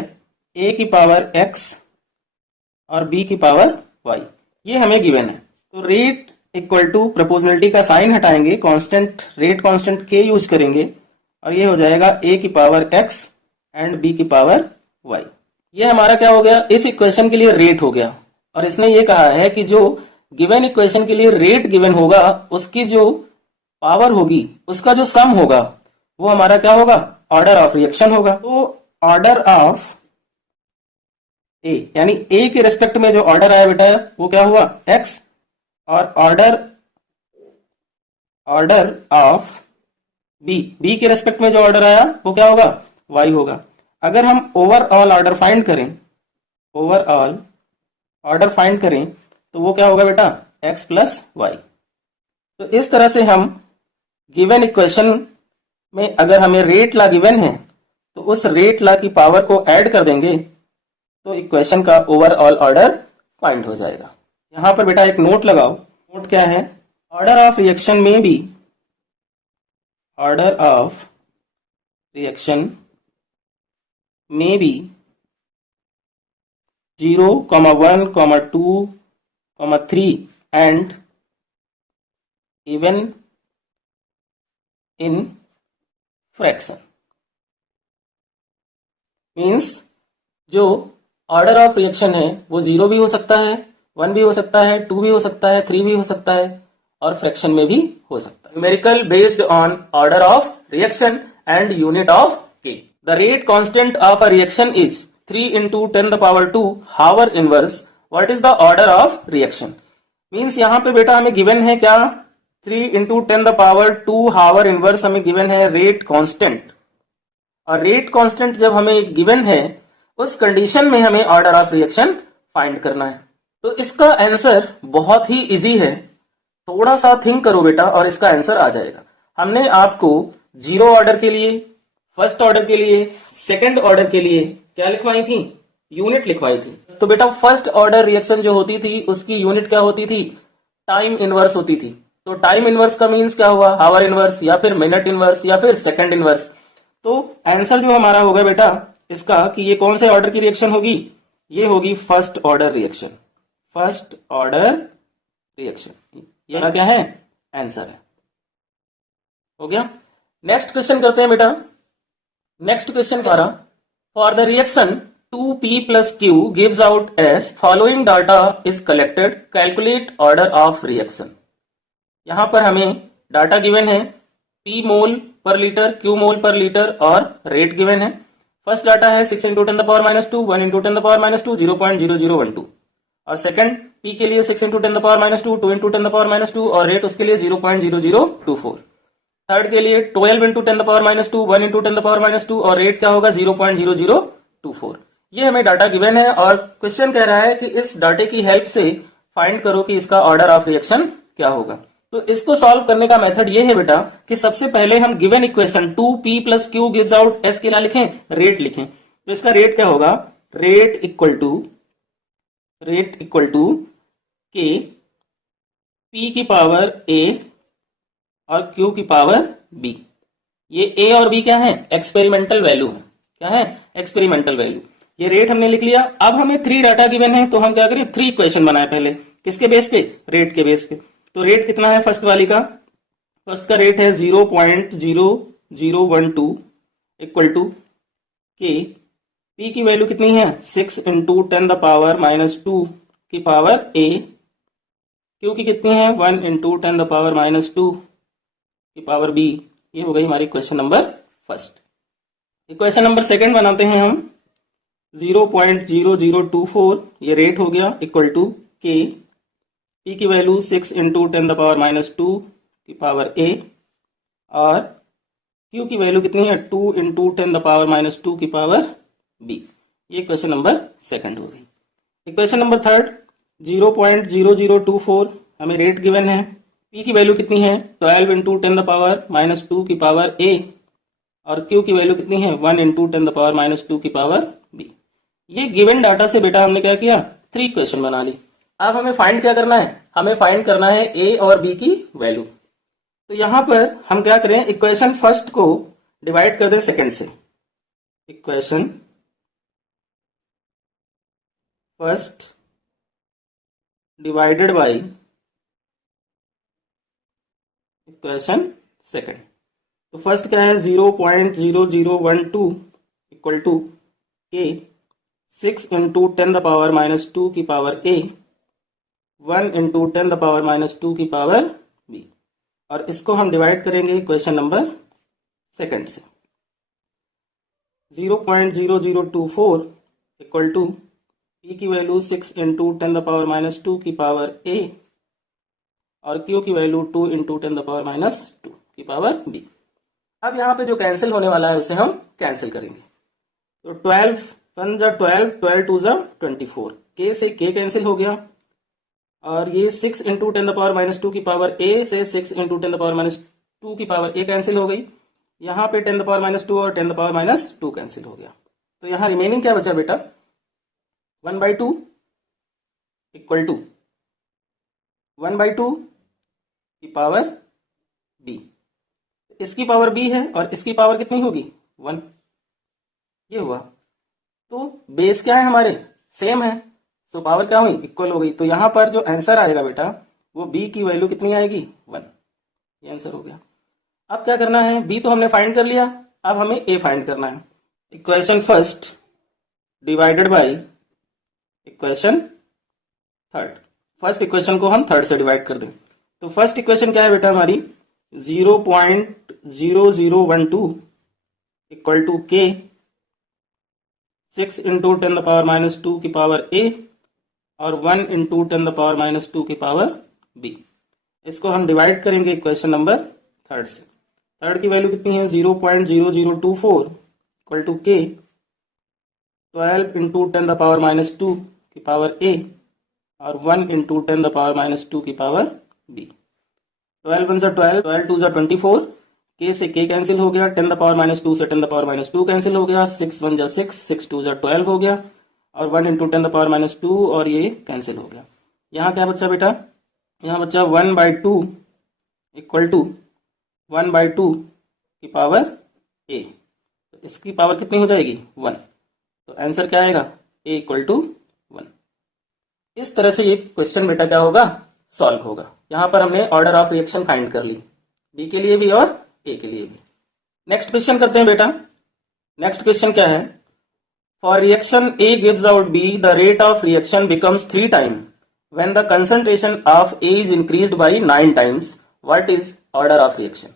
ए की पावर x और b की पावर y, ये हमें गिवन है। तो रेट इक्वल टू प्रोपोर्शनलिटी का साइन हटाएंगे, constant rate constant k use करेंगे और ये हो जाएगा a की पावर x एंड b की पावर y। ये हमारा क्या हो गया, इस इक्वेशन के लिए रेट हो गया। और इसने ये कहा है कि जो गिवन इक्वेशन के लिए रेट गिवन होगा उसकी जो पावर होगी उसका जो सम होगा वो हमारा क्या होगा, ऑर्डर ऑफ रिएक्शन होगा। तो ऑर्डर ऑफ ए यानी ए के रेस्पेक्ट में जो ऑर्डर आया बेटा वो क्या हुआ x, और ऑर्डर ऑफ बी के रेस्पेक्ट में जो ऑर्डर आया वो क्या होगा, y होगा। अगर हम ओवरऑल ऑर्डर फाइंड करें, ओवरऑल ऑर्डर फाइंड करें तो वो क्या होगा बेटा, x प्लस वाई। तो इस तरह से हम गिवन इक्वेशन में अगर हमें रेट ला गिवन है तो उस रेट ला की पावर को ऐड कर देंगे तो इक्वेशन का ओवरऑल ऑर्डर फाइंड हो जाएगा। यहां पर बेटा एक नोट लगाओ, नोट क्या है, ऑर्डर ऑफ रिएक्शन में भी, ऑर्डर ऑफ रिएक्शन में भी 0, 1, 2, 3 and even in fraction means जो ऑर्डर ऑफ रिएक्शन है वो 0 भी हो सकता है, 1 भी हो सकता है, 2 भी हो सकता है, 3 भी हो सकता है और फ्रैक्शन में भी हो सकता है। Numerical based on order of reaction and unit of K. The rate constant of a reaction is 3 into 10 the power 2 hour inverse. What is the order of reaction. Means यहाँ पे बेटा हमें गिवन है क्या, 3 into 10 the power 2 hour inverse हमें गिवन है रेट कांस्टेंट। और रेट कांस्टेंट जब हमें गिवन है उस कंडीशन में हमें ऑर्डर ऑफ रिएक्शन फाइंड करना है। तो इसका आंसर बहुत ही इजी है, थोड़ा सा थिंक करो बेटा और इसका आंसर आ जाएगा। हमने आपको 0 ऑर्डर के लिए, फर्स्ट ऑर्डर के लिए, सेकंड ऑर्डर के लिए क्या लिखवाई थी, यूनिट लिखवाई थी। तो बेटा फर्स्ट ऑर्डर रिएक्शन जो होती थी उसकी यूनिट क्या होती थी, टाइम इनवर्स होती थी। तो टाइम इनवर्स का मीन्स क्या हुआ, हावर इनवर्स या फिर मिनट इनवर्स या फिर सेकंड इनवर्स। तो आंसर जो हमारा होगा बेटा इसका कि ये कौन से ऑर्डर की रिएक्शन होगी, ये होगी first order reaction. First order reaction ये क्या है, आंसर है। हो गया। नेक्स्ट क्वेश्चन करते हैं बेटा। नेक्स्ट क्वेश्चन हमारा, for the reaction 2p plus q gives out as following data is collected, calculate order of reaction। यहां पर हमें डाटा गिवन है, p मोल पर लीटर, q मोल पर लीटर और रेट गिवन है। फर्स्ट डाटा है 6 into 10 the power minus 2, 1 into 10 the power minus 2, 0.0012। और सेकंड p के लिए 6 into 10 the power minus 2, 2 into 10 the power minus 2 और रेट उसके लिए 0.0024। थर्ड के लिए 12 into 10 the power minus 2, 1 into 10 the power minus 2 और रेट क्या होगा 0.0024। ये हमें डाटा गिवन है और क्वेश्चन कह रहा है कि इस डाटे की हेल्प से फाइंड करो कि इसका ऑर्डर ऑफ रिएक्शन क्या होगा। तो इसको सॉल्व करने का मेथड ये है बेटा कि सबसे पहले हम given equation 2p plus q gives out s के लिए लिखें, रेट लिखें। तो इसका रेट क्या होगा, rate equal to k p की पावर a और q की पावर b। ये a और b क्या है, एक्सपेरिमेंटल वैल्यू है। क्या है, एक्सपेरिमेंटल वैल्यू। ये रेट हमने लिख लिया। अब हमें 3 डाटा गिवन है तो हम क्या करें, 3 इक्वेशन बनाए पहले। किसके बेस पे, रेट के बेस पे। तो रेट कितना है फर्स्ट वाली का, फर्स्ट का रेट है 0.0012 इक्वल टू के, पी की वैल्यू कितनी है 6 into 10 the power minus 2 की पावर a, क्यू की कितनी है 1 into 10 the power minus 2 की पावर b। ये हो गई हमारी question number first. Equation number second बनाते हैं हम, 0.0024 ये रेट हो गया इक्वल टू के, पी की value 6 into 10 the power minus 2 की पावर a और क्यू की वैल्यू कितनी है 2 into 10 the power minus 2 की पावर b। ये इक्वेशन नंबर सेकंड हो गई। इक्वेशन नंबर थर्ड, 0.0024 हमें रेट गिवन है, p की वैल्यू कितनी है 12 into 10 the power minus 2 की पावर a और q की वैल्यू कितनी है 1 into 10 the power minus 2 की पावर b। ये गिवन डाटा से बेटा हमने क्या किया, 3 इक्वेशन बना ली। अब हमें फाइंड क्या करना है, हमें फाइंड करना है a और b की वैल्यू। तो यहां पर हम क्या करें, इक्वेशन फर्स्ट को डिवाइड कर दें सेकंड से। Equation first divided by equation second. तो फर्स्ट क्या है 0.0012 इक्वल टू ए 6 इंटू 10⁻² की पावर ए 1 इंटू 10⁻² की पावर बी, और इसको हम डिवाइड करेंगे इक्वेशन नंबर सेकंड से। 0.0024 इक्वल टू पी की वैल्यू 6 इंटू 10⁻² की पावर ए और क्यू की वैल्यू 2 इंटू 10⁻² की पावर बी। अब यहाँ पे जो कैंसिल होने वाला है उसे हम कैंसिल करेंगे। तो 12 1 जा 12, 12 2 जा 24, के से के कैंसिल हो गया, और ये 6 इंटू 10⁻² की पावर ए से 6 इंटू 10⁻² की पावर ए कैंसिल हो गई। यहाँ पे 10⁻² और 10⁻² कैंसिल हो गया। तो यहाँ रिमेनिंग क्या बचा बेटा 1/2 इक्वल टू 1/2 की पावर बी। इसकी पावर बी है और इसकी पावर कितनी होगी 1, ये हुआ। तो बेस क्या है हमारे सेम है, तो पावर क्या हुई इक्वल हो गई। तो यहां पर जो आंसर आएगा बेटा वो बी की वैल्यू कितनी आएगी 1, ये आंसर हो गया। अब क्या करना है, बी तो हमने फाइंड कर लिया, अब हमें ए फाइंड करना है। Equation first divided by equation third. First equation को हम थर्ड से डिवाइड कर दें। तो फर्स्ट इक्वेशन क्या है बेटा हमारी 0.0012 इक्वल टू के 6 इंटू 10⁻² की पावर ए और 1 इंटू 10⁻² की पावर बी। इसको हम डिवाइड करेंगे इक्वेशन नंबर थर्ड से। थर्ड की वैल्यू कितनी है 0.0024 इक्वल टू के 12 इंटू 10⁻² की पावर ए और 1 इंटू 10⁻² की पावर बी। 12 1 12, 12 2 24, के से के कैंसिल हो गया, 10⁻² से 10⁻² कैंसिल हो गया, 6 1 6, 6 2 12 हो गया, और 1 इंटू 10⁻² और ये कैंसिल हो गया। यहाँ क्या बचा बेटा, यहाँ बचा 1/2 इक्वल टू 1/2 की पावर ए। तो इसकी पावर कितनी हो जाएगी 1। तो आंसर क्या आएगा ए इक्वल टू 1। इस तरह से ये क्वेश्चन बेटा क्या होगा सॉल्व होगा। यहां पर हमने ऑर्डर ऑफ रिएक्शन फाइंड कर ली, बी के लिए भी और ए के लिए भी। नेक्स्ट क्वेश्चन करते हैं बेटा। नेक्स्ट क्वेश्चन क्या है, for reaction A gives out be the rate of reaction becomes 3 time when the concentration of A is increased by 9 times, what is order of reaction.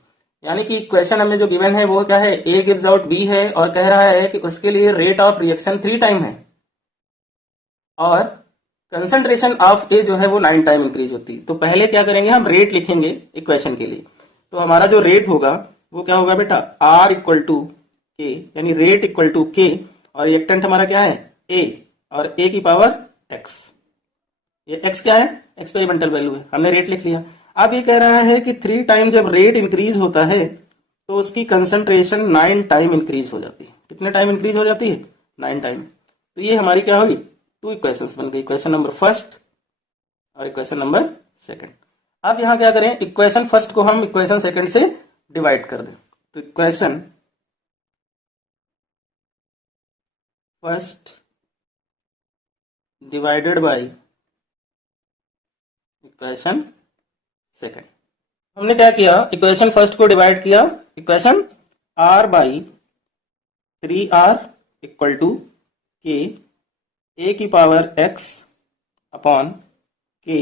यानी कि क्वेश्चन हमें जो गिवन है वो क्या है, ए गिव्स आउट बी है और कह रहा है कि उसके लिए रेट ऑफ रिएक्शन 3 टाइम है और कंसंट्रेशन ऑफ ए जो है वो 9 टाइम इंक्रीज होती है। तो पहले क्या करेंगे, हम रेट लिखेंगे इक्वेशन के लिए। तो हमारा जो रेट होगा वो क्या होगा बेटा आर इक्वल टू के, यानी रेट इक्वल टू के, और रिएक्टेंट हमारा क्या है ए, और ए की पावर एक्स। ये एक्स क्या है एक्सपेरिमेंटल वैल्यू है, हमने रेट लिख लिया। अब ये कह रहा है कि 3 टाइम जब रेट इंक्रीज होता है तो उसकी कंसंट्रेशन 9 टाइम इंक्रीज हो जाती है। कितने टाइम इंक्रीज हो जाती है 9 टाइम। तो ये हमारी क्या होगी 2 इक्वेशंस बन गई, इक्वेशन नंबर फर्स्ट और इक्वेशन नंबर सेकंड। अब यहां क्या करें, इक्वेशन फर्स्ट को हम इक्वेशन सेकंड से डिवाइड कर दें। तो equation first divided by equation second. हमने क्या किया, इक्वेशन फर्स्ट को डिवाइड किया equation R by 3r equal to K A की पावर x अपॉन के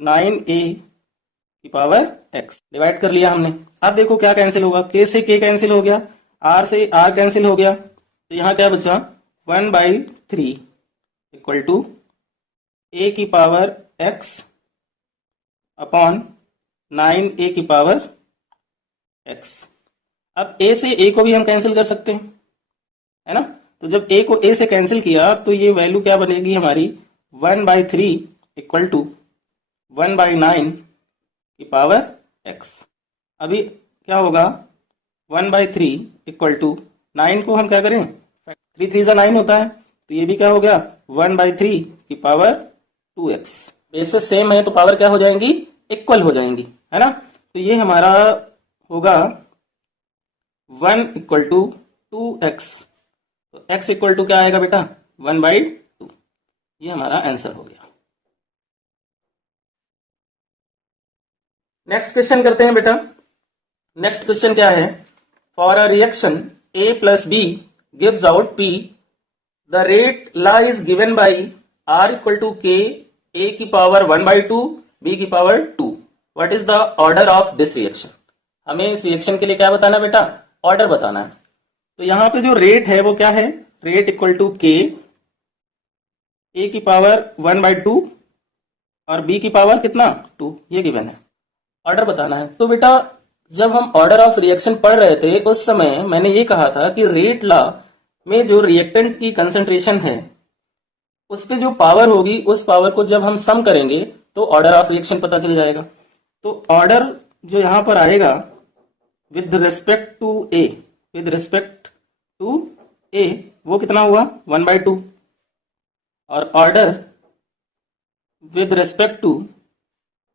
9a की पावर x डिवाइड कर लिया हमने। अब देखो क्या कैंसिल होगा, k से k कैंसिल हो गया, r से r कैंसिल हो गया, तो यहां क्या बचा 1/3 इक्वल टू a की पावर x अपॉन 9a की पावर x। अब a से a को भी हम कैंसिल कर सकते हैं, है ना। तो जब a को a से कैंसिल किया तो ये वैल्यू क्या बनेगी हमारी 1/3 इक्वल टू 1/9 की पावर x। अभी क्या होगा 1/3 इक्वल टू 9 को हम क्या करें 3 3 9 होता है, तो ये भी क्या हो गया 1/3 की पावर 2x। बेसिस सेम है तो पावर क्या हो जाएंगी इक्वल हो जाएंगी, है ना। तो ये हमारा होगा 1 इक्वल टू 2x। तो x इक्वल टू क्या आएगा बेटा 1/2। ये हमारा आंसर हो गया। नेक्स्ट क्वेश्चन करते हैं बेटा। नेक्स्ट क्वेश्चन क्या है? For a reaction A plus B gives out P, the rate law is given by R equal to K, A की पावर 1/2, B की power 2। What is the order of this reaction? हमें इस रिएक्शन के लिए क्या बताना बेटा? ऑर्डर बताना है। तो यहां पे जो रेट है वो क्या है? Rate equal to K, A की पावर 1/2 और B की पावर कितना? 2, ये गिवन है। ऑर्डर बताना है। तो बेटा जब हम ऑर्डर ऑफ रिएक्शन पढ़ रहे थे उस समय मैंने ये कहा था कि रेट लॉ में जो रिएक्टेंट की कंसंट्रेशन है उस पे जो पावर होगी उस पावर को जब हम सम करेंगे तो ऑर्डर ऑफ रिएक्शन पता चल जाएगा। तो ऑर्डर जो यहां पर आएगा with respect to A, with respect to A वो कितना हुआ? 1/2। और order with respect to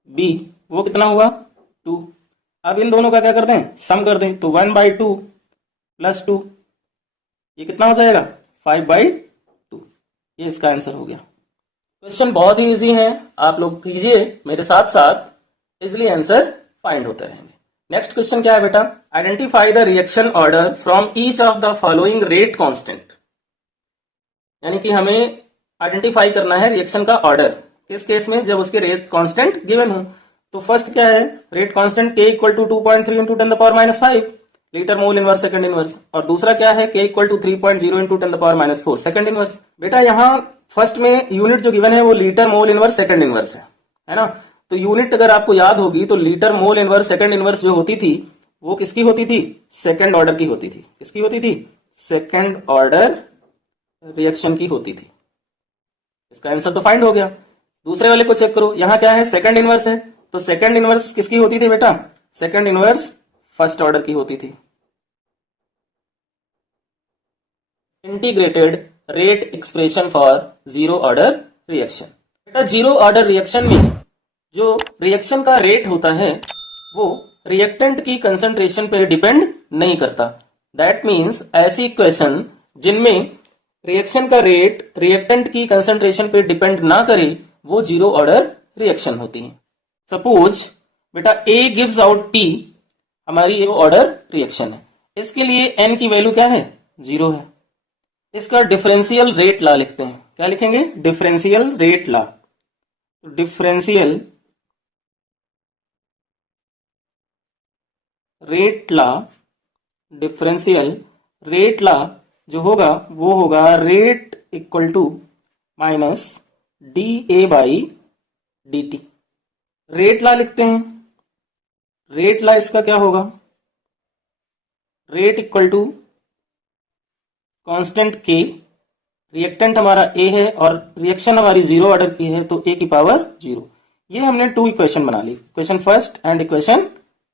B वो कितना हुआ? 2। अब इन दोनों का क्या कर दें? सम कर दें। तो 1/2 प्लस 2 ये कितना हो जाएगा? 5/2। ये इसका आंसर हो गया। क्वेश्चन बहुत ही इजी है, आप लोग कीजिए मेरे साथ साथ, इजिली आंसर फाइंड होते रहेंगे। नेक्स्ट क्वेश्चन क्या है बेटा? Identify the reaction order from each of the following rate constant. यानी कि हमें आइडेंटिफाई करना है रिएक्शन का ऑर्डर। किस केस में? जब उसके रेट कांस्टेंट गिवन हो। तो फर्स्ट क्या है? Rate constant K equal to 2.3 into 10 the power -5 litre mole inverse second inverse. और दूसरा क्या है? K equal to 3.0 into 10 the power -4 second inverse. बेटा यहाँ फर्स्ट में यूनिट जो गिवन है वो litre mole inverse second inverse है ना? तो यूनिट अगर आपको याद होगी तो litre mole inverse second inverse जो होती थी वो किसकी होती थी? सेकंड ऑर्डर की होती थी। किसकी होती थी? सेकंड ऑर्डर रिएक्शन की होती थी। इसका आंसर तो फाइंड हो गया। दूसरे वाले को चेक करो, यहां क्या है? सेकंड इनवर्स है। तो सेकंड इनवर्स किसकी होती थी बेटा? सेकंड इनवर्स फर्स्ट ऑर्डर की होती थी। Integrated rate expression for zero order reaction. बेटा जीरो ऑर्डर रिएक्शन में जो रिएक्शन का रेट होता है वो रिएक्टेंट की कंसंट्रेशन पे डिपेंड नहीं करता। दैट मीन्स ऐसी इक्वेशन जिनमें रिएक्शन का रेट रिएक्टेंट की कंसंट्रेशन पे डिपेंड ना करे वो जीरो ऑर्डर रिएक्शन होती है। सपोज बेटा A गिव्स आउट P, हमारी ये ऑर्डर रिएक्शन है। इसके लिए n की वैल्यू क्या है? 0 है। इसका डिफरेंशियल रेट लॉ लिखते हैं। क्या लिखेंगे? Differential rate law. Differential rate law, differential rate law जो होगा वो होगा rate equal to minus dA/dt। Rate law लिखते हैं। रेट लॉ इसका क्या होगा? Rate equal to constant K, reactant हमारा A है और रिएक्शन हमारी जीरो ऑर्डर की है तो A की पावर 0। ये हमने 2 इक्वेशन बना ली, equation first and equation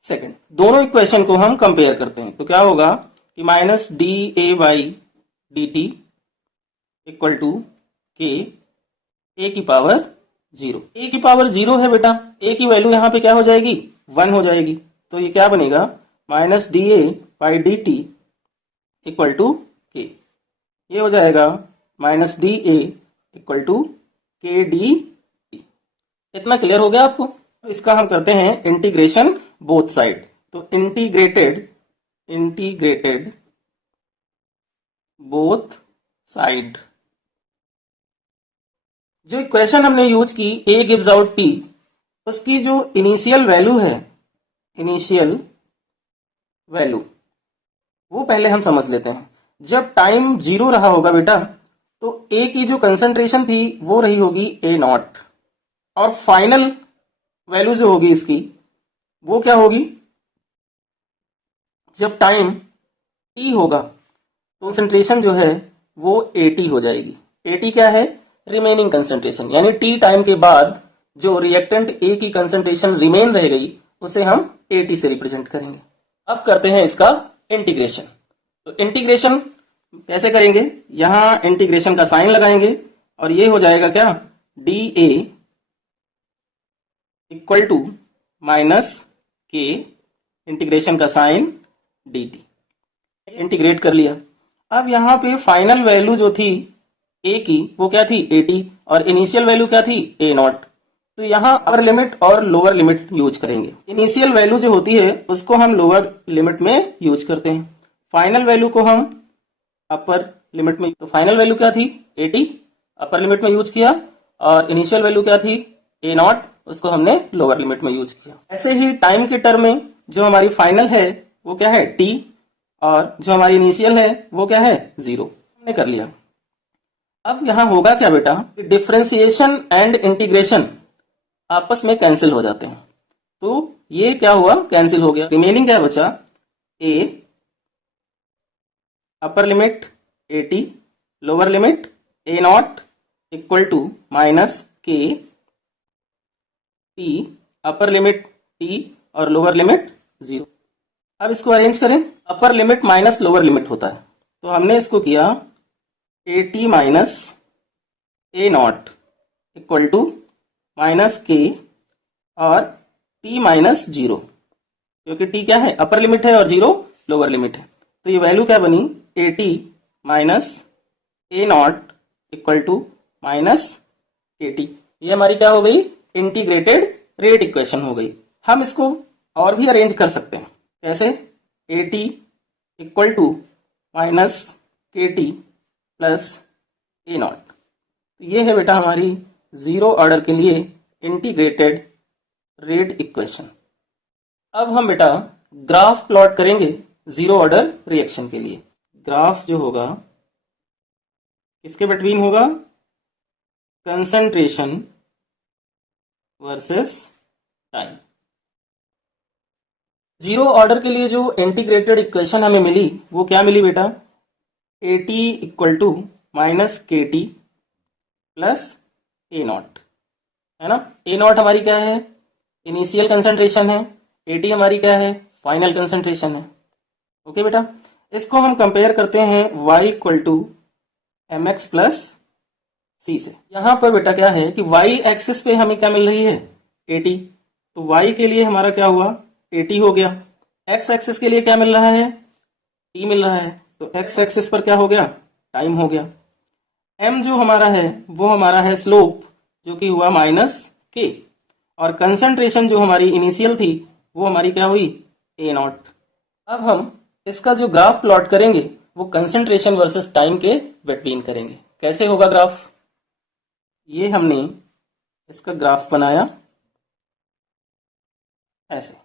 second. दोनों इक्वेशन को हम कंपेयर करते हैं तो क्या होगा कि minus dA/dt equal to K, A की पावर 0। A की पावर 0 है बेटा, A की वैल्यू यहां पे क्या हो जाएगी? 1 हो जाएगी। तो ये क्या बनेगा? Minus dA/dt equal to K। ये हो जाएगा minus dA equal to KdT। इतना क्लियर हो गया आपको? इसका हम करते हैं इंटीग्रेशन बोथ साइड। तो इंटीग्रेटेड बोथ साइड। जो इक्वेशन हमने यूज की A गिव्स आउट P, उसकी जो इनिशियल वैल्यू है, इनिशियल वैल्यू वो पहले हम समझ लेते हैं। जब टाइम 0 रहा होगा बेटा तो A की जो कंसंट्रेशन थी वो रही होगी A0 और फाइनल वैल्यू जो होगी इसकी वो क्या होगी? जब टाइम T होगा तो कंसंट्रेशन जो है वो AT हो जाएगी। AT क्या है? रिमेनिंग कंसंट्रेशन, यानी T टाइम के बाद जो रिएक्टेंट A की कंसंट्रेशन रिमेन रह गई उसे हम AT से रिप्रेजेंट करेंगे। अब करते हैं इसका इंटीग्रेशन। तो इंटीग्रेशन कैसे करेंगे? यहां इंटीग्रेशन का साइन लगाएंगे और ये हो जाएगा क्या? dA equal to minus K integration का साइन dt। इंटीग्रेट कर लिया। अब यहां पे फाइनल वैल्यू जो थी ए की वो क्या थी 80 और इनिशियल वैल्यू क्या थी ए नॉट। तो यहाँ अपर लिमिट और लोअर लिमिट यूज करेंगे। इनिशियल वैल्यू जो होती है उसको हम लोअर लिमिट में यूज करते हैं, फाइनल वैल्यू को हम अपर लिमिट में। तो फाइनल वैल्यू क्या थी 80, अपर लिमिट में यूज किया, और इनिशियल वैल्यू क्या थी ए नॉट, उसको हमने लोअर लिमिट में यूज किया। ऐसे ही टाइम के टर्म में जो हमारी फाइनल है वो क्या है टी, और जो हमारी इनिशियल है वो क्या है 0। हमने कर लिया। अब यहां होगा क्या बेटा, डिफरेंशिएशन एंड इंटीग्रेशन आपस में कैंसिल हो जाते हैं। तो ये क्या हुआ, कैंसिल हो गया। रिमेनिंग क्या बचा, A upper limit 80, lower limit A not equal to minus K T, upper limit T और लोअर लिमिट 0। अब इसको अरेंज करें, upper limit minus lower limit होता है, तो हमने इसको किया A T minus A not equal to minus K और टी माइनस 0, क्योंकि टी क्या है अपर लिमिट है और 0 लोअर लिमिट है। तो ये वैल्यू क्या बनी, A T minus A not equal to minus K T. ये हमारी क्या हो गई, इंटीग्रेटेड रेट इक्वेशन हो गई। हम इसको और भी अरेंज कर सकते हैं, कैसे, A T equal to minus K T plus A naught. ये है बेटा हमारी जीरो ऑर्डर के लिए इंटीग्रेटेड रेट इक्वेशन। अब हम बेटा ग्राफ प्लॉट करेंगे जीरो ऑर्डर रिएक्शन के लिए। ग्राफ जो होगा इसके बिटवीन होगा concentration versus time. Zero order के लिए जो इंटीग्रेटेड इक्वेशन हमें मिली वो क्या मिली बेटा, A T equal to minus K T plus A naught, है ना। ए नॉट हमारी क्या है, इनिशियल कंसंट्रेशन है, ए टी हमारी क्या है, फाइनल कंसंट्रेशन है। ओके बेटा, इसको हम कंपेयर करते हैं y equal to M X plus C से। यहां पर बेटा क्या है कि y एक्सिस पे हमें क्या मिल रही है 80, तो y के लिए हमारा क्या हुआ 80 हो गया। x एक्सिस के लिए क्या मिल रहा है t मिल रहा है, तो x एक्सिस पर क्या हो गया टाइम हो गया। m जो हमारा है वो हमारा है स्लोप जो कि हुआ माइनस k, और कंसंट्रेशन जो हमारी इनिशियल थी वो हमारी क्या हुई ए नॉट। अब हम इसका जो ग्राफ प्लॉट करेंगे वो कंसंट्रेशन वर्सेस टाइम के बिटवीन करेंगे। कैसे होगा ग्राफ, ये हमने इसका ग्राफ बनाया ऐसे,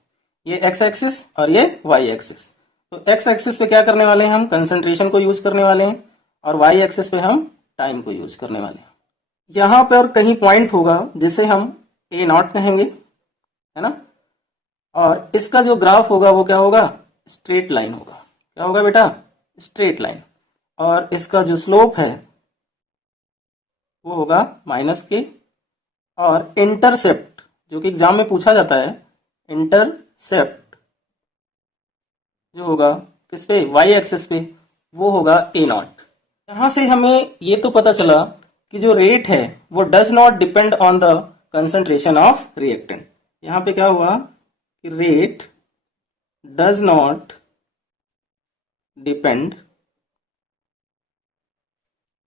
ये x एक्सिस और ये y एक्सिस। तो x एक्सिस पे क्या करने वाले हैं हम, कंसंट्रेशन को यूज करने वाले हैं, और y एक्सिस पे हम टाइम को यूज करने वाले हैं। यहां पर कहीं पॉइंट होगा जिसे हम ए नॉट कहेंगे, है ना, और इसका जो ग्राफ होगा वो क्या होगा स्ट्रेट लाइन होगा। क्या होगा बेटा स्ट्रेट लाइन, और इसका जो स्लोप है वो होगा माइनस के, और इंटरसेप्ट जो कि एग्जाम में पूछा जाता है, इंटरसेप्ट जो होगा किस पे y एक्सिस पे वो होगा ए नॉट। यहां से हमें ये तो पता चला कि जो रेट है वो does not depend on the concentration of reactant. यहां पे क्या हुआ कि rate does not depend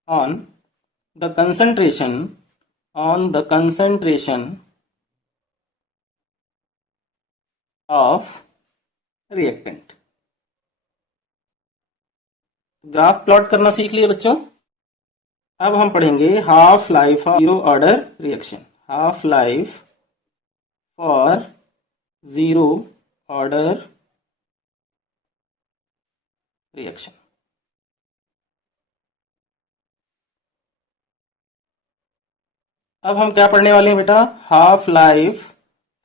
on the concentration of reactant। Graph plot करना सीख लिए बच्चों। अब हम पढ़ेंगे half life of zero order reaction. Half life for zero order reaction. अब हम क्या पढ़ने वाले हैं बेटा, half life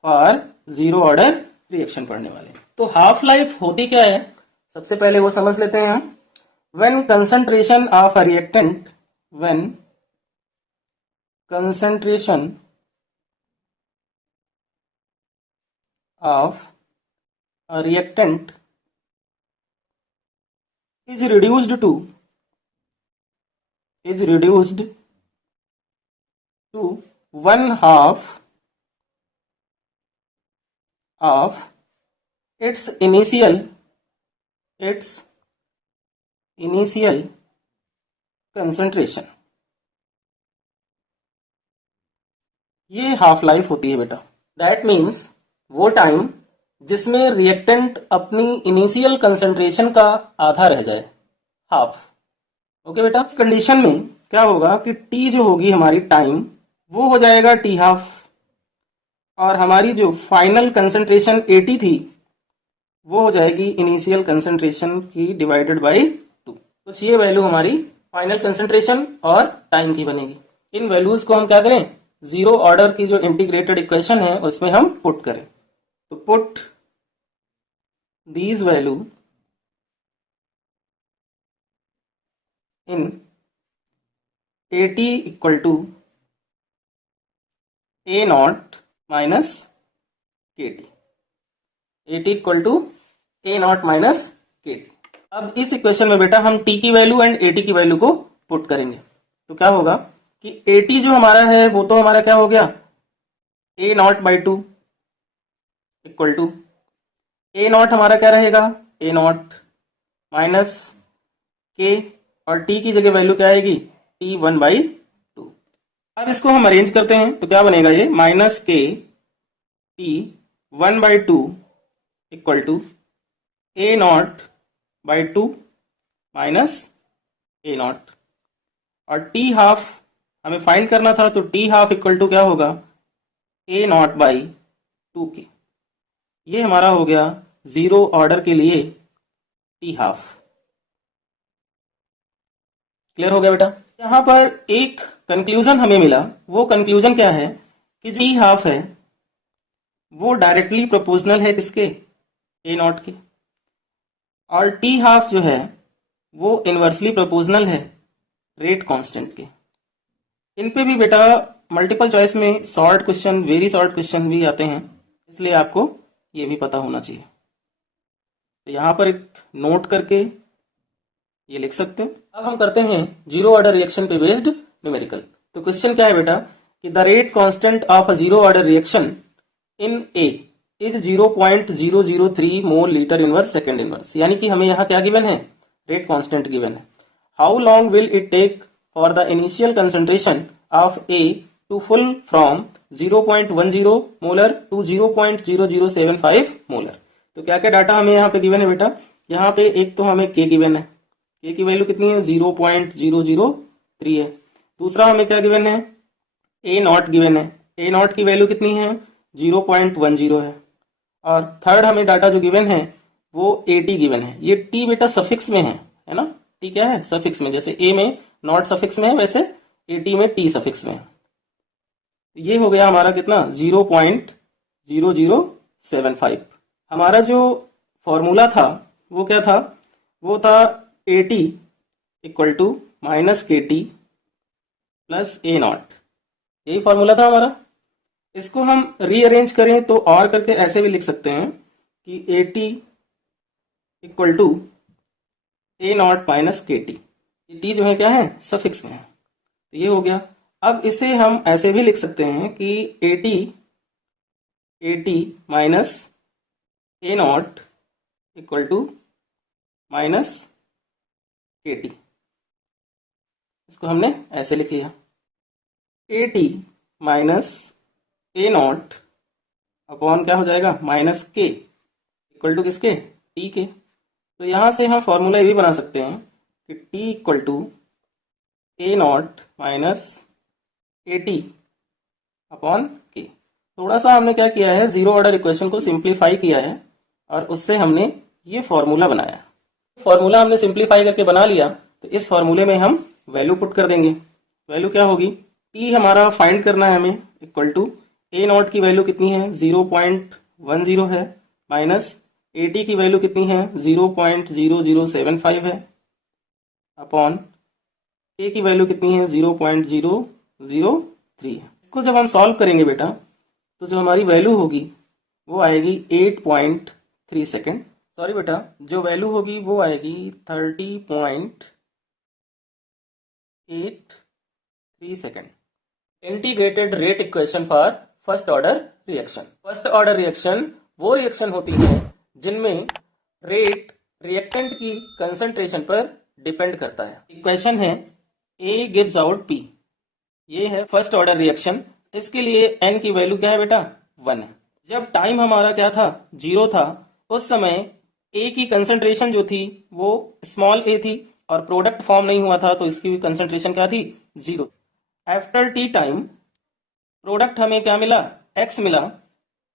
for zero order reaction पढ़ने वाले हैं। तो हाफ लाइफ होती क्या है सबसे पहले वो समझ लेते हैं हम। When concentration of a reactant, when concentration of a reactant is reduced to 1/2 of its initial concentration, ये हाफ लाइफ होती है बेटा। दैट मीन्स वो टाइम जिसमें रिएक्टेंट अपनी इनिशियल कंसंट्रेशन का आधा रह जाए, हाफ। ओके बेटा, इस कंडीशन में क्या होगा कि टी जो होगी हमारी टाइम, वो हो जाएगा टी हाफ, और हमारी जो फाइनल कंसंट्रेशन 80 थी वो हो जाएगी इनिशियल कंसंट्रेशन की डिवाइडेड बाई 2। कुछ ये वैल्यू हमारी फाइनल कंसंट्रेशन और टाइम की बनेगी। इन वैल्यूज को हम क्या करें, जीरो ऑर्डर की जो इंटीग्रेटेड इक्वेशन है उसमें हम पुट करें। तो put these value in AT equal to A naught minus KT, AT equal to A naught minus KT। अब इस इक्वेशन में बेटा हम T की वैल्यू एंड AT की वैल्यू को पुट करेंगे। तो क्या होगा कि AT जो हमारा है वो तो हमारा क्या हो गया, A naught by 2 equal to A naught हमारा क्या रहेगा, A नॉट माइनस K, और T की जगह वैल्यू क्या आएगी, T 1 बाई 2। अब इसको हम अरेंज करते हैं तो क्या बनेगा, ये minus K T 1 by 2 equal to A naught by 2 minus A naught, और T हाफ हमें फाइंड करना था, तो T हाफ इक्वल टू क्या होगा, A नॉट बाई 2K। ये हमारा हो गया जीरो ऑर्डर के लिए T हाफ। क्लियर हो गया बेटा। यहां पर एक कंक्लूजन हमें मिला, वो कंक्लूजन क्या है कि जो T हाफ है वो डायरेक्टली प्रोपोर्शनल है किसके, A नॉट के, और T हाफ जो है वो इनवर्सली प्रोपोर्शनल है रेट कांस्टेंट के। इन पे भी बेटा मल्टीपल चॉइस में short question, very short question भी आते हैं, इसलिए आपको ये भी पता होना चाहिए। तो यहां पर एक नोट करके ये लिख सकते हैं। अब हम करते हैं जीरो ऑर्डर रिएक्शन पे बेस्ड न्यूमेरिकल। तो क्वेश्चन क्या है बेटा कि the rate constant of a zero order reaction in A is 0.003 mole litre inverse second inverse, यानी कि हमें यहाँ क्या गिवन है, रेट कांस्टेंट गिवन है। How long will it take for the initial concentration of A to fall from 0.10 molar to 0.0075 molar. तो क्या क्या डाटा हमें यहाँ पे गिवन है बेटा, यहाँ पे एक तो हमें के गिवन है, के की वैल्यू कितनी है 0.003 है। दूसरा हमें क्या गिवन है, ए नॉट गिवन है, ए नॉट की वैल्यू कितनी है 0.10 है। और थर्ड हमें डाटा जो गिवन है वो AT गिवन है। ये T बेटा सफिक्स में है ना, T क्या है, सफिक्स में, जैसे A में नॉट सफिक्स में है वैसे AT में T सफिक्स में है। ये हो गया हमारा कितना 0.0075। हमारा जो फॉर्मूला था वो क्या था, वो था AT equal to minus KT plus A naught, यही फॉर्मूला था हमारा। इसको हम रीअरेंज करें तो और करके ऐसे भी लिख सकते हैं कि AT equal to A naught minus KT। T जो है क्या है, सफिक्स में है, तो ये हो गया। अब इसे हम ऐसे भी लिख सकते हैं कि AT minus A naught equal to minus KT। इसको हमने ऐसे लिख लिया, AT minus A naught upon क्या हो जाएगा, माइनस K इक्वल टू किसके, T के। तो यहां से हम फॉर्मूला ये भी बना सकते हैं कि T equal to A naught minus AT upon K। थोड़ा सा हमने क्या किया है, जीरो ऑर्डर इक्वेशन को सिंप्लीफाई किया है और उससे हमने ये फॉर्मूला बनाया। फॉर्मूला हमने सिंप्लीफाई करके बना लिया, तो इस फॉर्मूले में हम वैल्यू पुट कर देंगे। वैल्यू क्या होगी, T हमारा फाइंड करना है हमें, इक्वल टू A नॉट की वैल्यू कितनी है 0.10 है, माइनस AT की वैल्यू कितनी है 0.0075 है, अपॉन K की वैल्यू कितनी है 0.003 है। इसको जब हम सॉल्व करेंगे बेटा तो जो हमारी वैल्यू होगी वो आएगी 8.3 सेकेंड। सॉरी बेटा, जो वैल्यू होगी वो आएगी 30.83 second. Integrated rate equation for first order reaction. First order reaction वो रिएक्शन होती है जिनमें रेट रिएक्टेंट की कंसंट्रेशन पर डिपेंड करता है। इक्वेशन है A गिव्स आउट P, ये है फर्स्ट ऑर्डर रिएक्शन इसके लिए n की वैल्यू क्या है बेटा 1 है। जब टाइम हमारा क्या था 0 था उस समय A की कंसंट्रेशन जो थी वो स्मॉल a थी और प्रोडक्ट फॉर्म नहीं हुआ था तो इसकी कंसंट्रेशन क्या थी 0। आफ्टर टी टाइम प्रोडक्ट हमें क्या मिला x मिला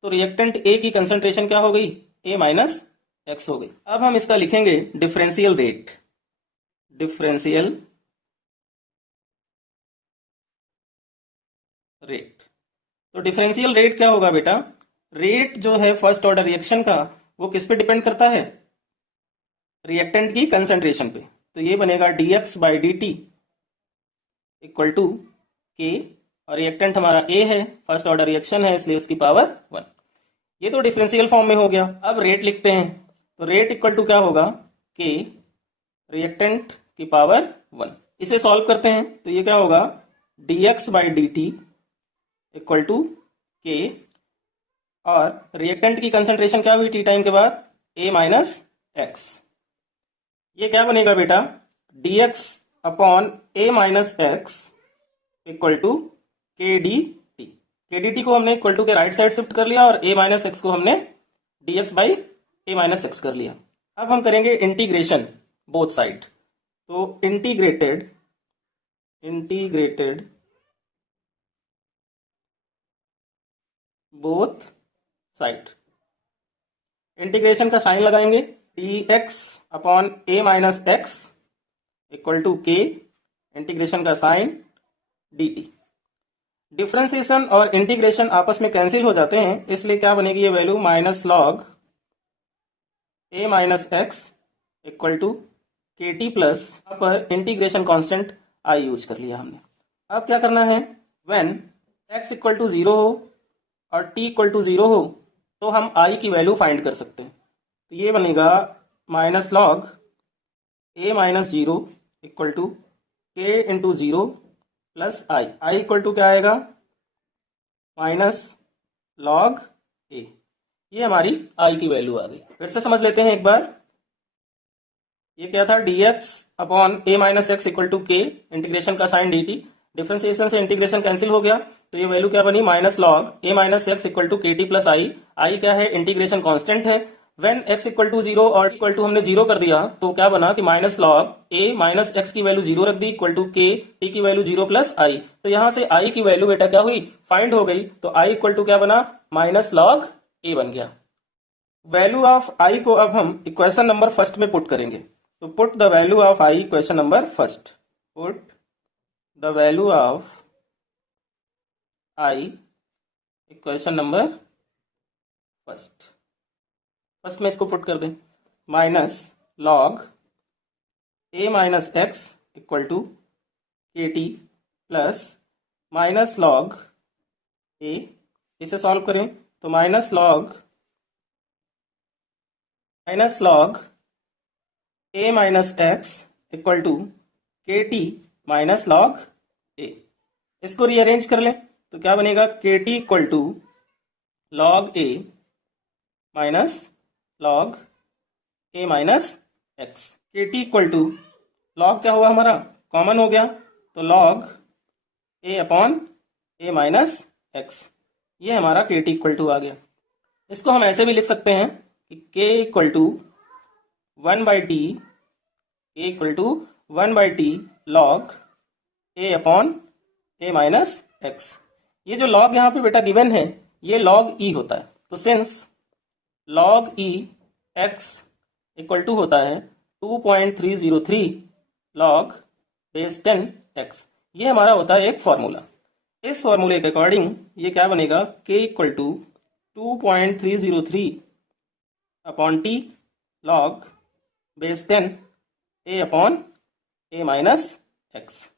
तो रिएक्टेंट A की कंसंट्रेशन क्या हो गई A माइनस x हो गई। अब हम इसका लिखेंगे डिफरेंशियल रेट। डिफरेंशियल रेट तो डिफरेंशियल रेट क्या होगा बेटा, रेट जो है फर्स्ट ऑर्डर रिएक्शन का वो किस पे डिपेंड करता है रिएक्टेंट की कंसंट्रेशन पे। तो ये बनेगा dx by D T equal to K और रिएक्टेंट हमारा A है फर्स्ट ऑर्डर रिएक्शन है इसलिए उसकी पावर 1। ये तो डिफरेंशियल फॉर्म में हो गया। अब रेट लिखते हैं तो रेट इक्वल टू क्या होगा के रिएक्टेंट की पावर 1। इसे सॉल्व करते हैं तो ये क्या होगा dx by D T equal to K और रिएक्टेंट की कंसंट्रेशन क्या हुई टी टाइम के बाद A माइनस एक्स। ये क्या बनेगा बेटा dx upon A minus X equal to K D T. K D T को हमने इक्वल टू के राइट साइड शिफ्ट कर लिया और A माइनस एक्स को हमने dx by A minus X कर लिया। अब हम करेंगे इंटीग्रेशन बोथ साइड। तो इंटीग्रेटेड बोथ साइड इंटीग्रेशन का साइन लगाएंगे dx upon A minus X equal to K integration का साइन dt। डिफरेंशिएशन और इंटीग्रेशन आपस में कैंसिल हो जाते हैं इसलिए क्या बनेगी ये value minus log A minus X equal to K T plus पर इंटीग्रेशन कांस्टेंट I यूज कर लिया हमने। अब क्या करना है व्हेन x इक्वल टू 0 हो और t इक्वल टू 0 हो तो हम I की वैल्यू फाइंड कर सकते हैं। तो ये बनेगा minus log A minus 0 equal to K into 0 plus I equal to क्या आएगा माइनस लॉग ए। ये हमारी आई की वैल्यू आ गई। फिर से समझ लेते हैं एक बार। ये क्या था dx upon A minus X equal to K integration का साइन dt। डिफरेंशिएशन से इंटीग्रेशन कैंसिल हो गया तो ये वैल्यू क्या बनी minus log A minus X equal to K T plus I क्या है इंटीग्रेशन कांस्टेंट है। व्हेन x इक्वल टू 0 और इक्वल टू हमने 0 कर दिया तो क्या बना कि minus log A minus x की वैल्यू 0 रख the equal to K T की वैल्यू 0 प्लस आई। तो यहां से I की वैल्यू बेटा क्या हुई फाइंड हो गई तो I इक्वल टू क्या बना माइनस लॉग A बन गया। वैल्यू ऑफ I को अब हम इक्वेशन नंबर फर्स्ट में पुट करेंगे। तो put the value of I equation number first. Put the value of I equation number first. First में इसको पुट कर दें minus log A minus X equal to K T plus minus log A। इसे सॉल्व करें तो minus log A minus X equal to K T minus log A। इसको रीअरेंज कर लें तो क्या बनेगा के T equal to log A minus log A minus X. K T equal to log क्या हुआ हमारा कॉमन हो गया तो log A upon A minus X. ये हमारा के टी इक्वल टू आ गया। इसको हम ऐसे भी लिख सकते हैं कि k equal to 1 by T log A upon A minus X. ये जो लॉग यहाँ पे बेटा गिवन है ये लॉग E होता है। तो since log E x equal to होता है 2.303 लॉग बेस 10 x। ये हमारा होता है एक फॉर्मूला। इस फॉर्मूले के अकॉर्डिंग ये क्या बनेगा k equal to 2.303 upon T log base 10 a upon a minus X.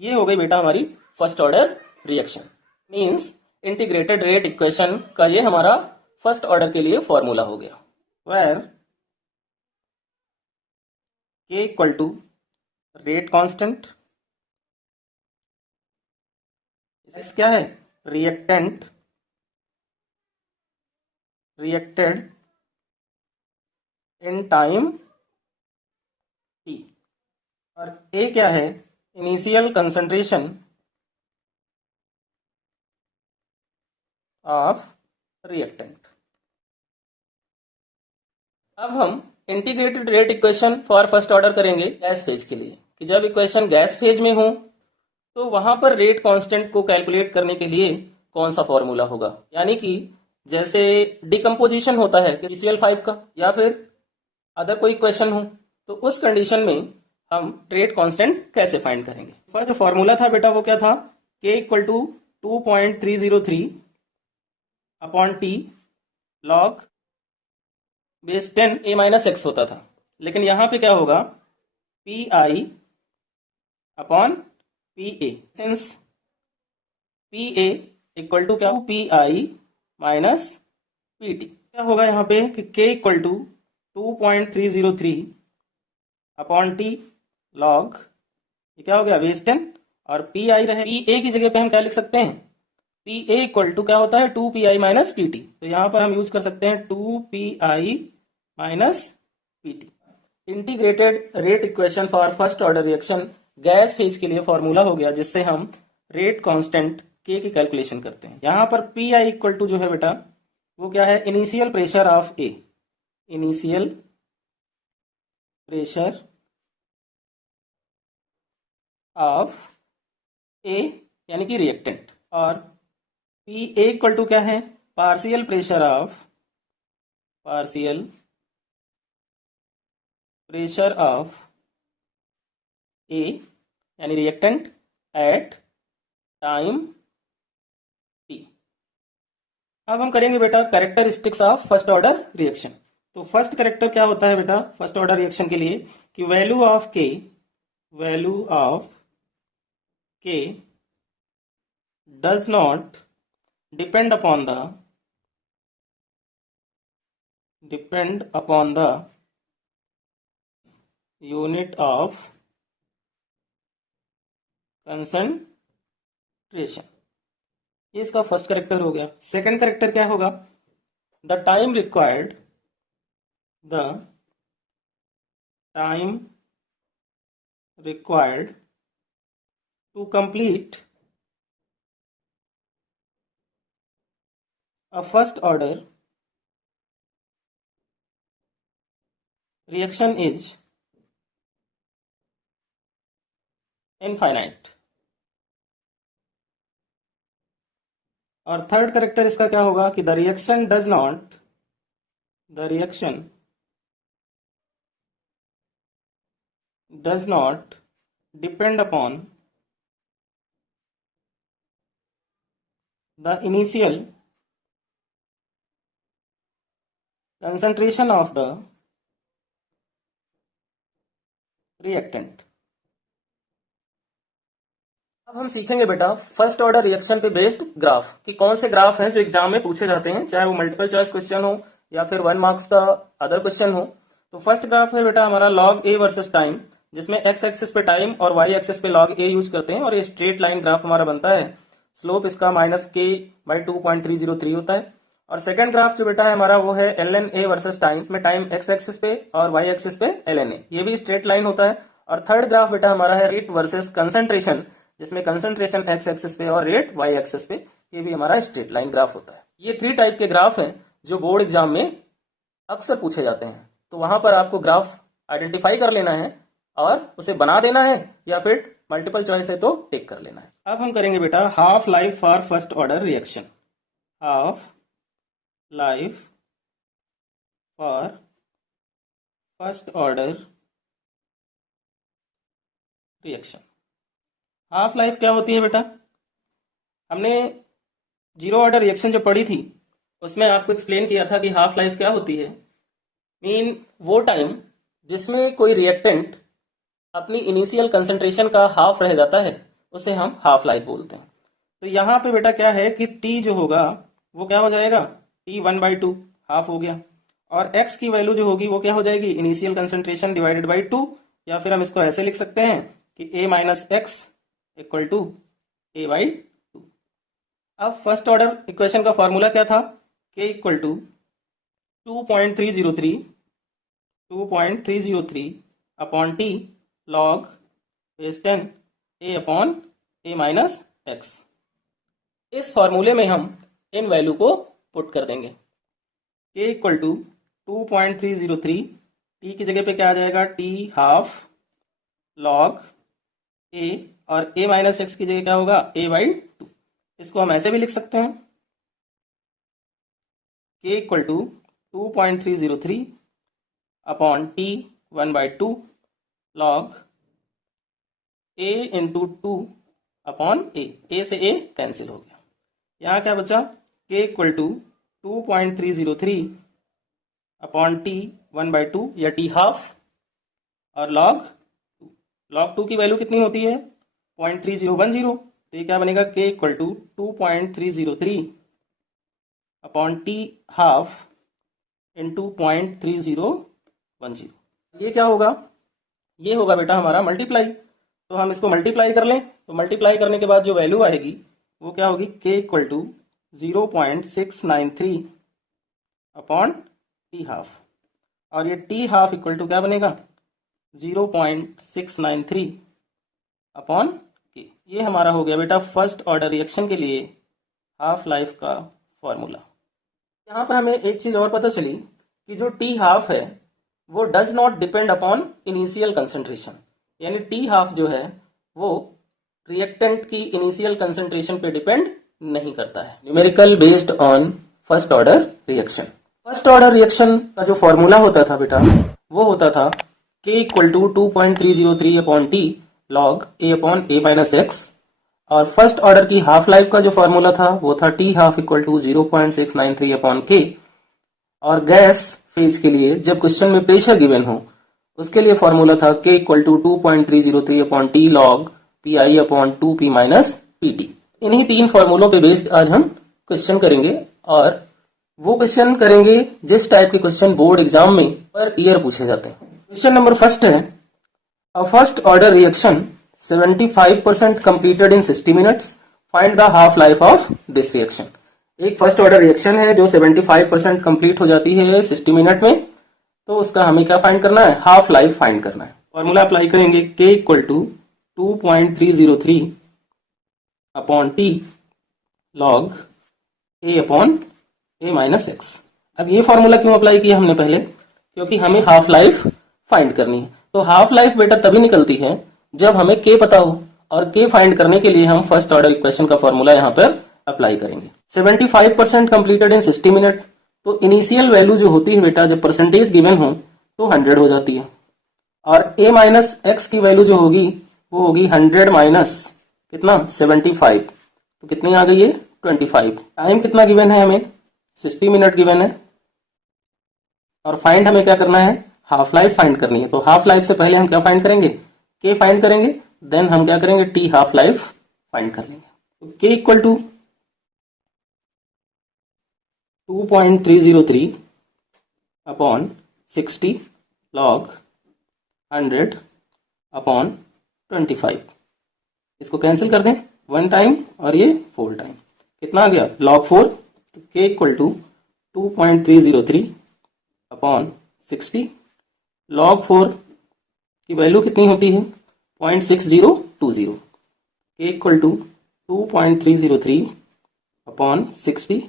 ये हो गई बेटा हमारी first order reaction. Means integrated rate equation का ये हमारा फर्स्ट ऑर्डर के लिए फॉर्मूला हो गया। Where k equal to rate constant, x क्या है reactant reacted in time t और a क्या है इनिशियल कंसंट्रेशन ऑफ रिएक्टेंट। अब हम integrated rate equation for first order करेंगे गैस फेज के लिए, कि जब इक्वेशन गैस फेज में हो तो वहां पर रेट कांस्टेंट को कैलकुलेट करने के लिए कौन सा फॉर्मूला होगा। यानी कि जैसे डिकम्पोजिशन होता है KCl5 का, या फिर अदर कोई इक्वेशन हो, तो उस कंडीशन में हम रेट कांस्टेंट कैसे फाइंड करेंगे। फर्स्ट जो फॉर्मूला था बेटा वो क्या था, K = 2.303 upon T log base 10 A-x होता था। लेकिन यहां पे क्या होगा, PI upon PA, since PA equal to क्या, PI माइनस PT। क्या होगा यहाँ पे कि K equal to 2.303 upon T log, ये क्या हो गया, बेस 10, और PI रहे, PA की जगह पे हम क्या लिख सकते हैं, PA इक्वल टू क्या होता है, 2PI माइनस PT। तो यहाँ पर हम यूज कर सकते हैं 2PI minus PT। Integrated rate equation for first order reaction gas phase के लिए फॉर्मूला हो गया, जिससे हम रेट कांस्टेंट K की कैलकुलेशन करते हैं। यहां पर PI इक्वल टू जो है बेटा वो क्या है, initial pressure of A, initial pressure of A यानी कि रिएक्टेंट, और PA इक्वल टू क्या है, पार्शियल प्रेशर ऑफ A यानी रिएक्टेंट एट टाइम T। अब हम करेंगे बेटा characteristics of first order reaction. तो फर्स्ट कैरेक्टर क्या होता है बेटा फर्स्ट ऑर्डर रिएक्शन के लिए, कि value of K does not depend upon the unit of concentration. ये इसका फर्स्ट कैरेक्टर हो गया। सेकंड कैरेक्टर क्या होगा, the time required to complete a first order reaction is infinite. और थर्ड कैरेक्टर इसका क्या होगा कि the reaction does not depend upon the initial concentration of the reactant। अब हम सीखेंगे बेटा फर्स्ट ऑर्डर रिएक्शन पे बेस्ड ग्राफ, कि कौन से ग्राफ हैं जो एग्जाम में पूछे जाते हैं, चाहे वो मल्टीपल चॉइस क्वेश्चन हो या फिर 1 मार्क्स का अदर क्वेश्चन हो। तो फर्स्ट ग्राफ है बेटा हमारा log A वर्सेस टाइम, जिसमें x एक्सिस पे टाइम और y एक्सिस पे log A यूज करते हैं, और ये स्ट्रेट लाइन ग्राफ हमारा बनता है। स्लोप इसका -k/2.303 होता है। और सेकंड ग्राफ जो बेटा है हमारा वो है ln A वर्सेस टाइम्स में टाइम x एक्सिस पे और y एक्सिस पे ln A, ये भी स्ट्रेट लाइन होता है। और थर्ड ग्राफ बेटा हमारा है रेट वर्सेस कंसंट्रेशन, जिसमें कंसंट्रेशन x एक्सिस पे और रेट y एक्सिस पे, ये भी हमारा स्ट्रेट लाइन ग्राफ होता है। ये 3 टाइप के ग्राफ हैं जो बोर्ड एग्जाम में अक्सर पूछे जाते हैं। तो वहां पर आपको ग्राफ आइडेंटिफाई कर लेना है और उसे बना देना है, या फिर मल्टीपल चॉइस है तो टिक कर लेना है। अब हम करेंगे बेटा half life for first order reaction. Half life for first order reaction. Half life क्या होती है बेटा, हमने जीरो ऑर्डर रिएक्शन जो पढ़ी थी उसमें आपको एक्सप्लेन किया था कि हाफ लाइफ क्या होती है। मीन वो टाइम जिसमें कोई रिएक्टेंट अपनी इनिशियल कंसंट्रेशन का हाफ रह जाता है उसे हम हाफ लाइफ बोलते हैं। तो यहाँ पे बेटा क्या है कि T जो होगा वो क्या हो जाएगा, T 1/2 हाफ हो गया, और x की वैल्यू जो होगी वो क्या हो जाएगी, इनिशियल कंसंट्रेशन डिवाइडेड बाई 2, या फिर हम इसको ऐसे लिख सकते हैं कि A - x equal to A/2। अब फर्स्ट ऑर्डर इक्वेशन का फॉर्मूला क्या था, K equal to 2.303 upon T log base 10 A upon A - x। इस फॉर्मूले में हम इन वैल्यू को पुट कर देंगे। k इक्वल टू 2.303, टी की जगह पे क्या आ जाएगा, टी हाफ लॉग a, और a माइनस एक्स की जगह क्या होगा, a/2। इसको हम ऐसे भी लिख सकते हैं, k equal to 2.303 upon T 1/2 log a into 2 upon a से a कैंसिल हो गया। यहाँ क्या बचा, k equal to 2.303 upon T 1/2 या टी हाफ और log 2 की वैल्यू कितनी होती है, 0.3010। तो ये क्या बनेगा, k equal to 2.303 upon T half into 0.3010। ये क्या होगा, ये होगा बेटा हमारा मल्टीप्लाई। तो हम इसको मल्टीप्लाई कर लें, तो मल्टीप्लाई करने के बाद जो वैल्यू आएगी वो क्या होगी, k equal to 0.693 upon T half, और ये टी हाफ इक्वल टू क्या बनेगा, 0.693 अपॉन k। ये हमारा हो गया बेटा फर्स्ट ऑर्डर रिएक्शन के लिए हाफ लाइफ का फॉर्मूला। यहाँ पर हमें एक चीज और पता चली कि जो टी हाफ है वो does not depend upon initial concentration, यानी टी हाफ जो है वो रिएक्टेंट की इनिशियल कंसंट्रेशन पे डिपेंड नहीं करता है। Numerical based on first order reaction. First order reaction का जो फॉर्मूला होता था बेटा वो होता था k equal to 2.303 upon T log a upon a minus X, और फर्स्ट ऑर्डर की हाफ लाइफ का जो फॉर्मूला था वो था T half equal to 0.693 upon k, और गैस फेज के लिए जब क्वेश्चन में प्रेशर गिवन हो उसके लिए फॉर्मूला था k equal to 2.303 upon T log P I upon 2p minus P. इन्हीं तीन फॉर्मूलों पे बेस्ड आज हम क्वेश्चन करेंगे, और वो क्वेश्चन करेंगे जिस टाइप के क्वेश्चन बोर्ड एग्जाम में पर ईयर पूछे जाते हैं। क्वेश्चन नंबर फर्स्ट है, अ first order reaction 75% completed in 60 minutes, find the half life of this reaction। एक फर्स्ट ऑर्डर रिएक्शन है जो 75% कंप्लीट हो जाती है 60 मिनट में, तो उसका हमें क्या फाइंड करना है, हाफ लाइफ फाइंड करना है। फॉर्मूला अप्लाई करेंगे, k equal to 2.303 upon T log a upon a minus X. अब ये फॉर्मूला क्यों अप्लाई किया हमने पहले, क्योंकि हमें हाफ लाइफ फाइंड करनी है। तो हाफ लाइफ बेटा तभी निकलती है जब हमें k पता हो, और k फाइंड करने के लिए हम फर्स्ट ऑर्डर इक्वेशन का फॉर्मूला यहाँ पर अप्लाई करेंगे। 75% कंप्लीटेड इन 60 मिनट, तो इनिशियल वैल्यू जो होती है बेटा जब परसेंटेज गिवन हो तो 100 हो जाती है, और a माइनस एक्स की वैल्यू जो होगी वो होगी 100 माइनस कितना 75, तो कितनी आ गई है 25। टाइम कितना गिवन है हमें, 60 मिनट गिवन है, और फाइंड हमें क्या करना है, हाफ लाइफ फाइंड करनी है। तो हाफ लाइफ से पहले हम क्या फाइंड करेंगे, k फाइंड करेंगे, देन हम क्या करेंगे, t हाफ लाइफ फाइंड कर लेंगे। तो k equal to 2.303 upon 60 log 100 upon 25। इसको कैंसिल कर दें, 1 टाइम और ये 4 टाइम, कितना आ गया log 4। तो k equal to 2.303 upon 60 log 4 की वैल्यू कितनी होती है 0.6020। k equal to 2.303 upon 60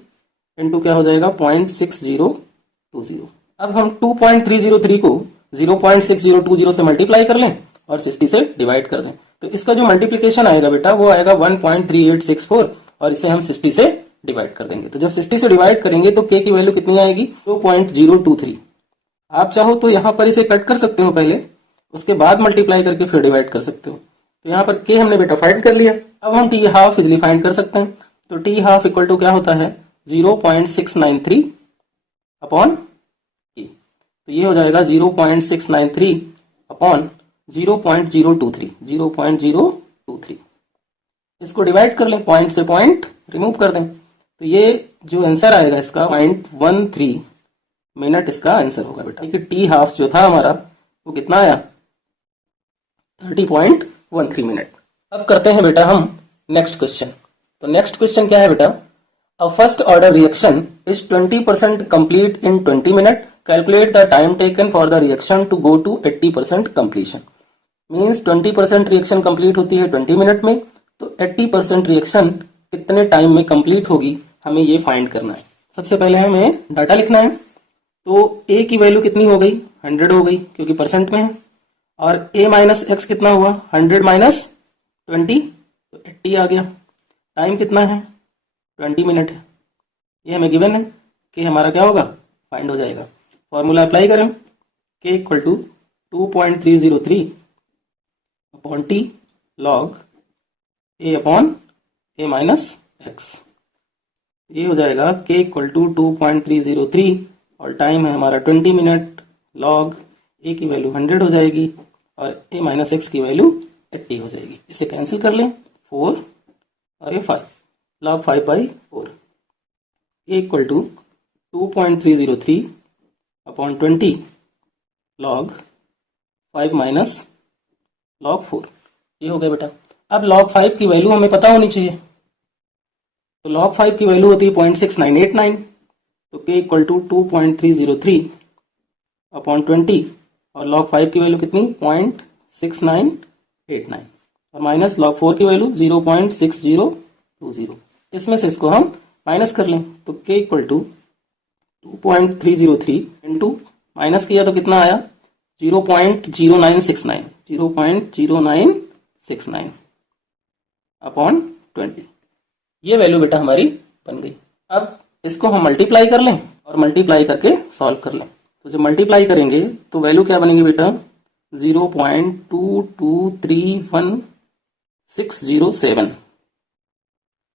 into क्या हो जाएगा 0.6020। अब हम 2.303 को 0.6020 से मल्टीप्लाई कर लें और 60 से डिवाइड कर दें, तो इसका जो मल्टीप्लीकेशन आएगा बेटा वो आएगा 1.3864, और इसे हम 60 से डिवाइड कर देंगे। तो जब 60 से डिवाइड करेंगे तो k की वैल्यू कितनी आएगी 2.023। आप चाहो तो यहाँ पर इसे कट कर सकते हो पहले, उसके बाद मल्टीप्लाई करके फिर डिवाइड कर सकते हो। तो यहाँ पर k हमने बेटा फाइंड कर लिया। अब हम t हाफ इजिली फाइंड कर सकते हैं। तो t हाफ इक्वल टू क्या होता है 0.693 अपॉन k, तो ये हो जाएगा 0.693 अपॉन 0.023। इसको डिवाइड कर लें, पॉइंट से पॉइंट रिमूव कर दें, तो ये जो आंसर आएगा इसका 0.13 मिनट इसका आंसर होगा बेटा। कि टी हाफ जो था हमारा वो कितना आया 30.13 मिनट। अब करते हैं बेटा हम नेक्स्ट क्वेश्चन। तो नेक्स्ट क्वेश्चन क्या है बेटा, a first order reaction is 20% complete in 20 minute, calculate the time taken for the reaction to go to 80% completion. Means 20% reaction complete होती है 20 मिनट में, तो 80% रिएक्शन कितने टाइम में कंप्लीट होगी हमें ये फाइंड करना है। सबसे पहले हमें डाटा लिखना है। तो a की वैल्यू कितनी हो गई, 100 हो गई क्योंकि परसेंट में है। और a माइनस एक्स कितना हुआ, 100 माइनस 20 तो 80 आ गया। टाइम कितना है, 20 मिनट है। ये हमें गिवन है कि हमारा क्या होगा, फाइंड हो जाएगा। फॉर्मूला अप्लाई करें, k equal to 2.303 upon T log a upon a minus X. ये हो जाएगा k इक्वल टू 2.303 और टाइम है हमारा 20 मिनट, लॉग a की वैल्यू 100 हो जाएगी और a माइनस एक्स की वैल्यू 80 हो जाएगी। इसे कैंसिल कर लें, 4 और ये 5, log 5/4। a equal to 2.303 upon 20 log 5 minus log 4। ये हो गया बेटा। अब लॉग 5 की वैल्यू हमें पता होनी चाहिए। तो log 5 की वैल्यू होती है 0.6989। तो k इक्वल टू 2.303 अपॉन 20 और log 5 की वैल्यू कितनी, 0.6989 और माइनस log 4 की वैल्यू 0.6020। इसमें से इसको हम माइनस कर लें तो k equal to 2.303 into minus किया तो कितना आया, 0.0969 0.0969 अपॉन 20। ये वैल्यू बेटा हमारी बन गई। अब इसको हम मल्टीप्लाई कर लें और मल्टीप्लाई करके सॉल्व कर लें। तो जब मल्टीप्लाई करेंगे तो वैल्यू क्या बनेगी बेटा, 0.223167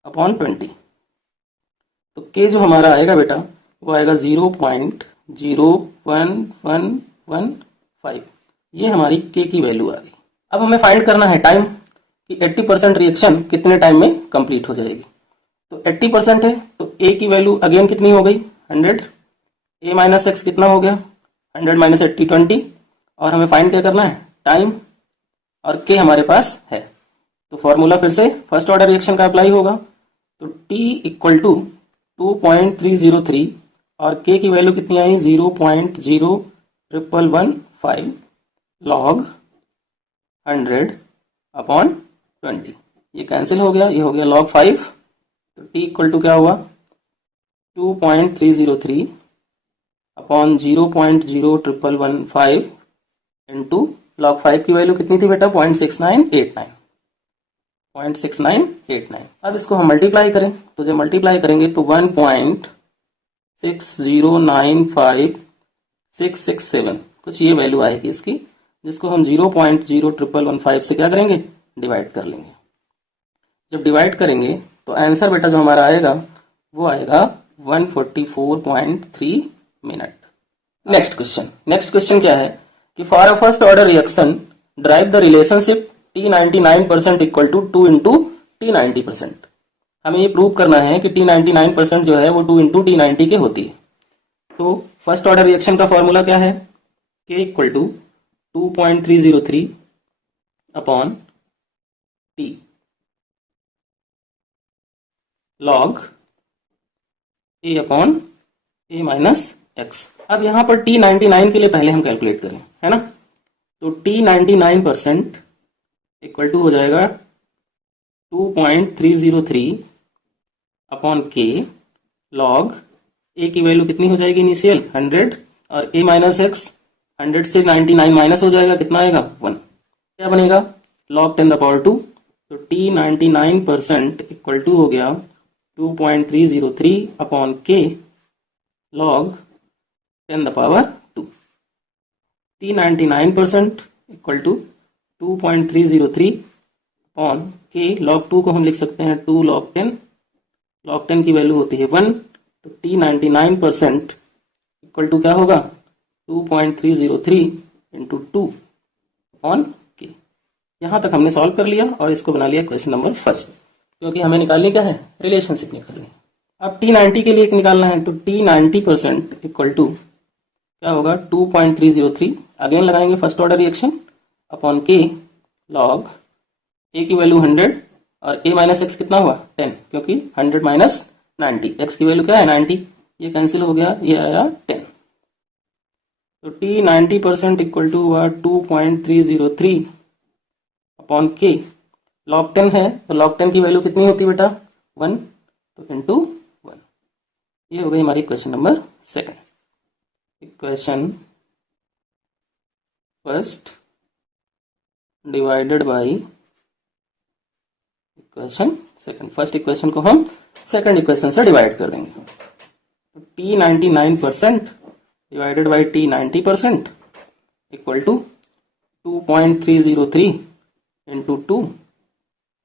अपॉन 20। तो के जो हमारा आएगा बेटा वो आएगा 0.01115। ये हमारी के की वैल्यू आ गई। अब हमें फाइंड करना है टाइम कि 80% रिएक्शन कितने टाइम में कंप्लीट हो जाएगी। तो 80% है तो a की वैल्यू अगेन कितनी हो गई, 100। a माइनस एक्स कितना हो गया, 100 माइनस 80 20। और हमें फाइंड क्या करना है, टाइम, और k हमारे पास है। तो फॉर्मूला फिर से फर्स्ट ऑर्डर रिएक्शन का अप्लाई होगा। तो t इक्वल टू 2.303 और k की वैल्यू कितनी आई, 0.0115 लॉग 100 अपॉन 20। ये कैंसिल हो गया, ये हो गया log 5। तो t इक्वल टू क्या हुआ, 2.303 अपॉन 0.0115 इंटू log 5 की वैल्यू कितनी थी बेटा, 0.6989। अब इसको हम मल्टीप्लाई करें तो जब मल्टीप्लाई करेंगे तो 1.6095667 कुछ ये वैल्यू आएगी इसकी, जिसको हम 0.0115 से क्या करेंगे, डिवाइड कर लेंगे। जब डिवाइड करेंगे तो आंसर बेटा जो हमारा आएगा वो आएगा 144.3 मिनट। नेक्स्ट क्वेश्चन क्या है कि for a first order reaction derive the relationship T99% equal to 2 into T90%। हमें ये प्रूव करना है कि T99% जो है वो 2 इंटू T90 के होती है। तो फर्स्ट ऑर्डर रिएक्शन का फॉर्मूला क्या है, K equal to 2.303 upon T log A upon A minus X. अब यहां पर T99 के लिए पहले हम कैलकुलेट करें, है ना। तो T99% इक्वल टू हो जाएगा 2.303 अपॉन K लॉग A की वैल्यू कितनी हो जाएगी, इनिशियल 100 और A माइनस एक्स, 100 से 99 माइनस हो जाएगा, कितना आएगा 1। क्या बनेगा, लॉग 10 द पावर 2। तो T99% इक्वल टू हो गया 2.303 upon K log 10 the power 2। T99% equal to 2.303 upon K log 2 को हम लिख सकते हैं 2 लॉग 10। लॉग 10 की वैल्यू होती है 1। तो T99% इक्वल टू क्या होगा, 2.303 इंटू 2 अपॉन K। यहाँ तक हमने सॉल्व कर लिया और इसको बना लिया क्वेश्चन नंबर फर्स्ट, क्योंकि हमें निकालनी क्या है, रिलेशनशिप निकालनी। अब T90 के लिए निकालना है तो T90% इक्वल टू क्या होगा, 2.303 अगेन लगाएंगे first order reaction upon K log A की वैल्यू 100 और A माइनस एक्स कितना हुआ 10, क्योंकि 100 माइनस 90, एक्स की वैल्यू क्या है 90, ये कैंसिल हो गया, ये आया 10। तो T90% इक्वल टू हुआ 2.303 अपॉन K लॉग 10 है तो लॉग 10 की वैल्यू कितनी होती है बेटा 1, तो इंटू 1। ये हो गई हमारी equation number second. Equation first divided by equation second. First equation को हम सेकंड इक्वेशन से डिवाइड कर देंगे। तो T 99% divided by T 90% equal to 2.303 into 2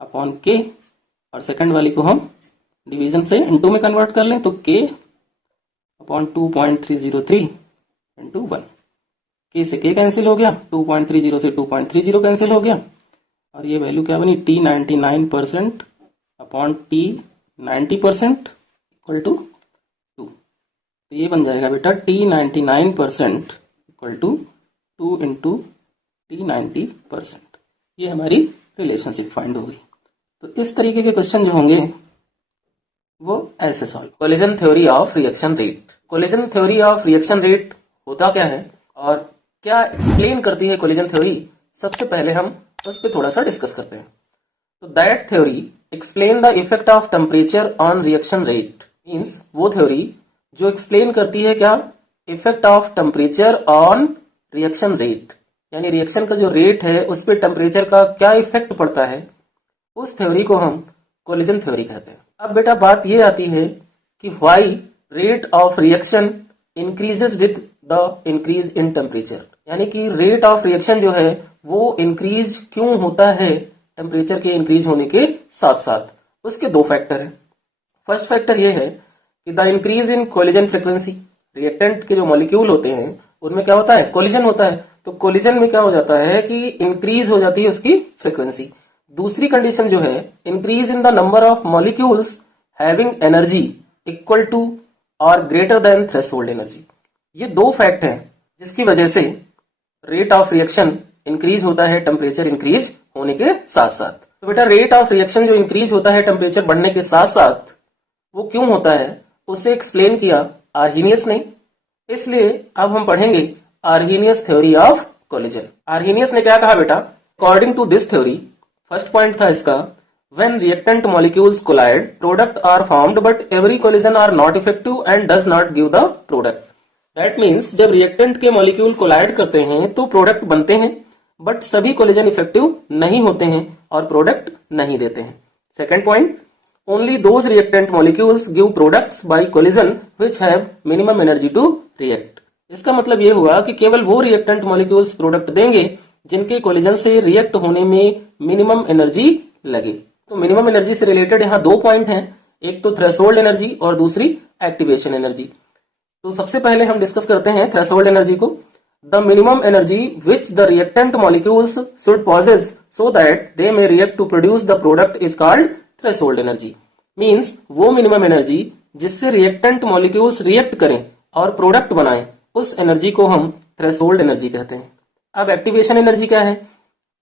upon K, और सेकंड वाली को हम डिवीजन से इनटू में कन्वर्ट कर लें तो K अपॉन 2.303 इंटू 1। K से K कैंसिल हो गया, 2.30 से 2.30 कैंसिल हो गया, और ये वैल्यू क्या बनी, T 99% upon T 90% equal to 2। तो ये बन जाएगा बेटा T 99% equal to 2 into T 90%। ये हमारी रिलेशनशिप फाइंड हो गई। तो इस तरीके के क्वेश्चन जो होंगे वो ऐसे solve. Collision theory of reaction rate. Collision theory of reaction rate होता क्या है और क्या एक्सप्लेन करती है कोलिजन थ्योरी, सबसे पहले हम उस पर थोड़ा सा डिस्कस करते हैं। तो that theory explain the effect of temperature on reaction rate. Means वो थ्योरी जो एक्सप्लेन करती है क्या, effect of temperature on reaction rate, यानी रिएक्शन का जो रेट है उस पर टेम्परेचर का क्या इफेक्ट पड़ता है, उस थ्योरी को हम कोलिजन थ्योरी कहते हैं। अब बेटा बात ये आती है कि why rate of reaction increases with the increase in temperature, यानी कि रेट ऑफ रिएक्शन जो है वो इंक्रीज क्यों होता है टेम्परेचर के इंक्रीज होने के साथ साथ। उसके दो फैक्टर हैं। फर्स्ट फैक्टर ये है कि the increase in collision frequency. Reactant के जो मॉलिक्यूल होते हैं उनमें क्या होता है, कोलिजन होता है। तो कोलिजन में क्या हो जाता है कि इंक्रीज हो जाती है उसकी फ्रीक्वेंसी। दूसरी कंडीशन जो है, increase in the number of molecules having energy equal to और ग्रेटर देन थ्रेशोल्ड एनर्जी। ये दो फैक्ट हैं जिसकी वजह से रेट ऑफ रिएक्शन इंक्रीज होता है टेम्परेचर इंक्रीज होने के साथ साथ। तो बेटा रेट ऑफ रिएक्शन जो इंक्रीज होता है टेम्परेचर बढ़ने के साथ साथ वो क्यों होता है, उसे एक्सप्लेन किया आर्हीनियस ने। इसलिए अब हम पढ़ेंगे Arrhenius theory of collision. Arrhenius ने क्या कहा बेटा, according to this theory, first point था इसका, when reactant molecules collide product are formed but every collision are not effective and does not give the product. That means जब reactant के molecule collide करते हैं तो product बनते हैं but सभी collision effective नहीं होते हैं और product नहीं देते हैं। Second point, only those reactant molecules give products by collision which have minimum energy to react. इसका मतलब ये हुआ कि केवल वो reactant molecules product देंगे जिनके कोलिजन से रिएक्ट होने में मिनिमम एनर्जी लगे। तो मिनिमम एनर्जी से रिलेटेड यहाँ दो पॉइंट हैं, एक तो थ्रेशोल्ड एनर्जी और दूसरी एक्टिवेशन एनर्जी। तो सबसे पहले हम डिस्कस करते हैं थ्रेशोल्ड एनर्जी को। The minimum energy which the reactant molecules should possess so that they may react to produce the product is called threshold energy. Means वो मिनिमम एनर्जी जिससे रिएक्टेंट मॉलिक्यूल्स रिएक्ट करें और प्रोडक्ट बनाएं, उस एनर्जी को हम थ्रेशोल्ड एनर्जी कहते हैं। अब एक्टिवेशन एनर्जी क्या है,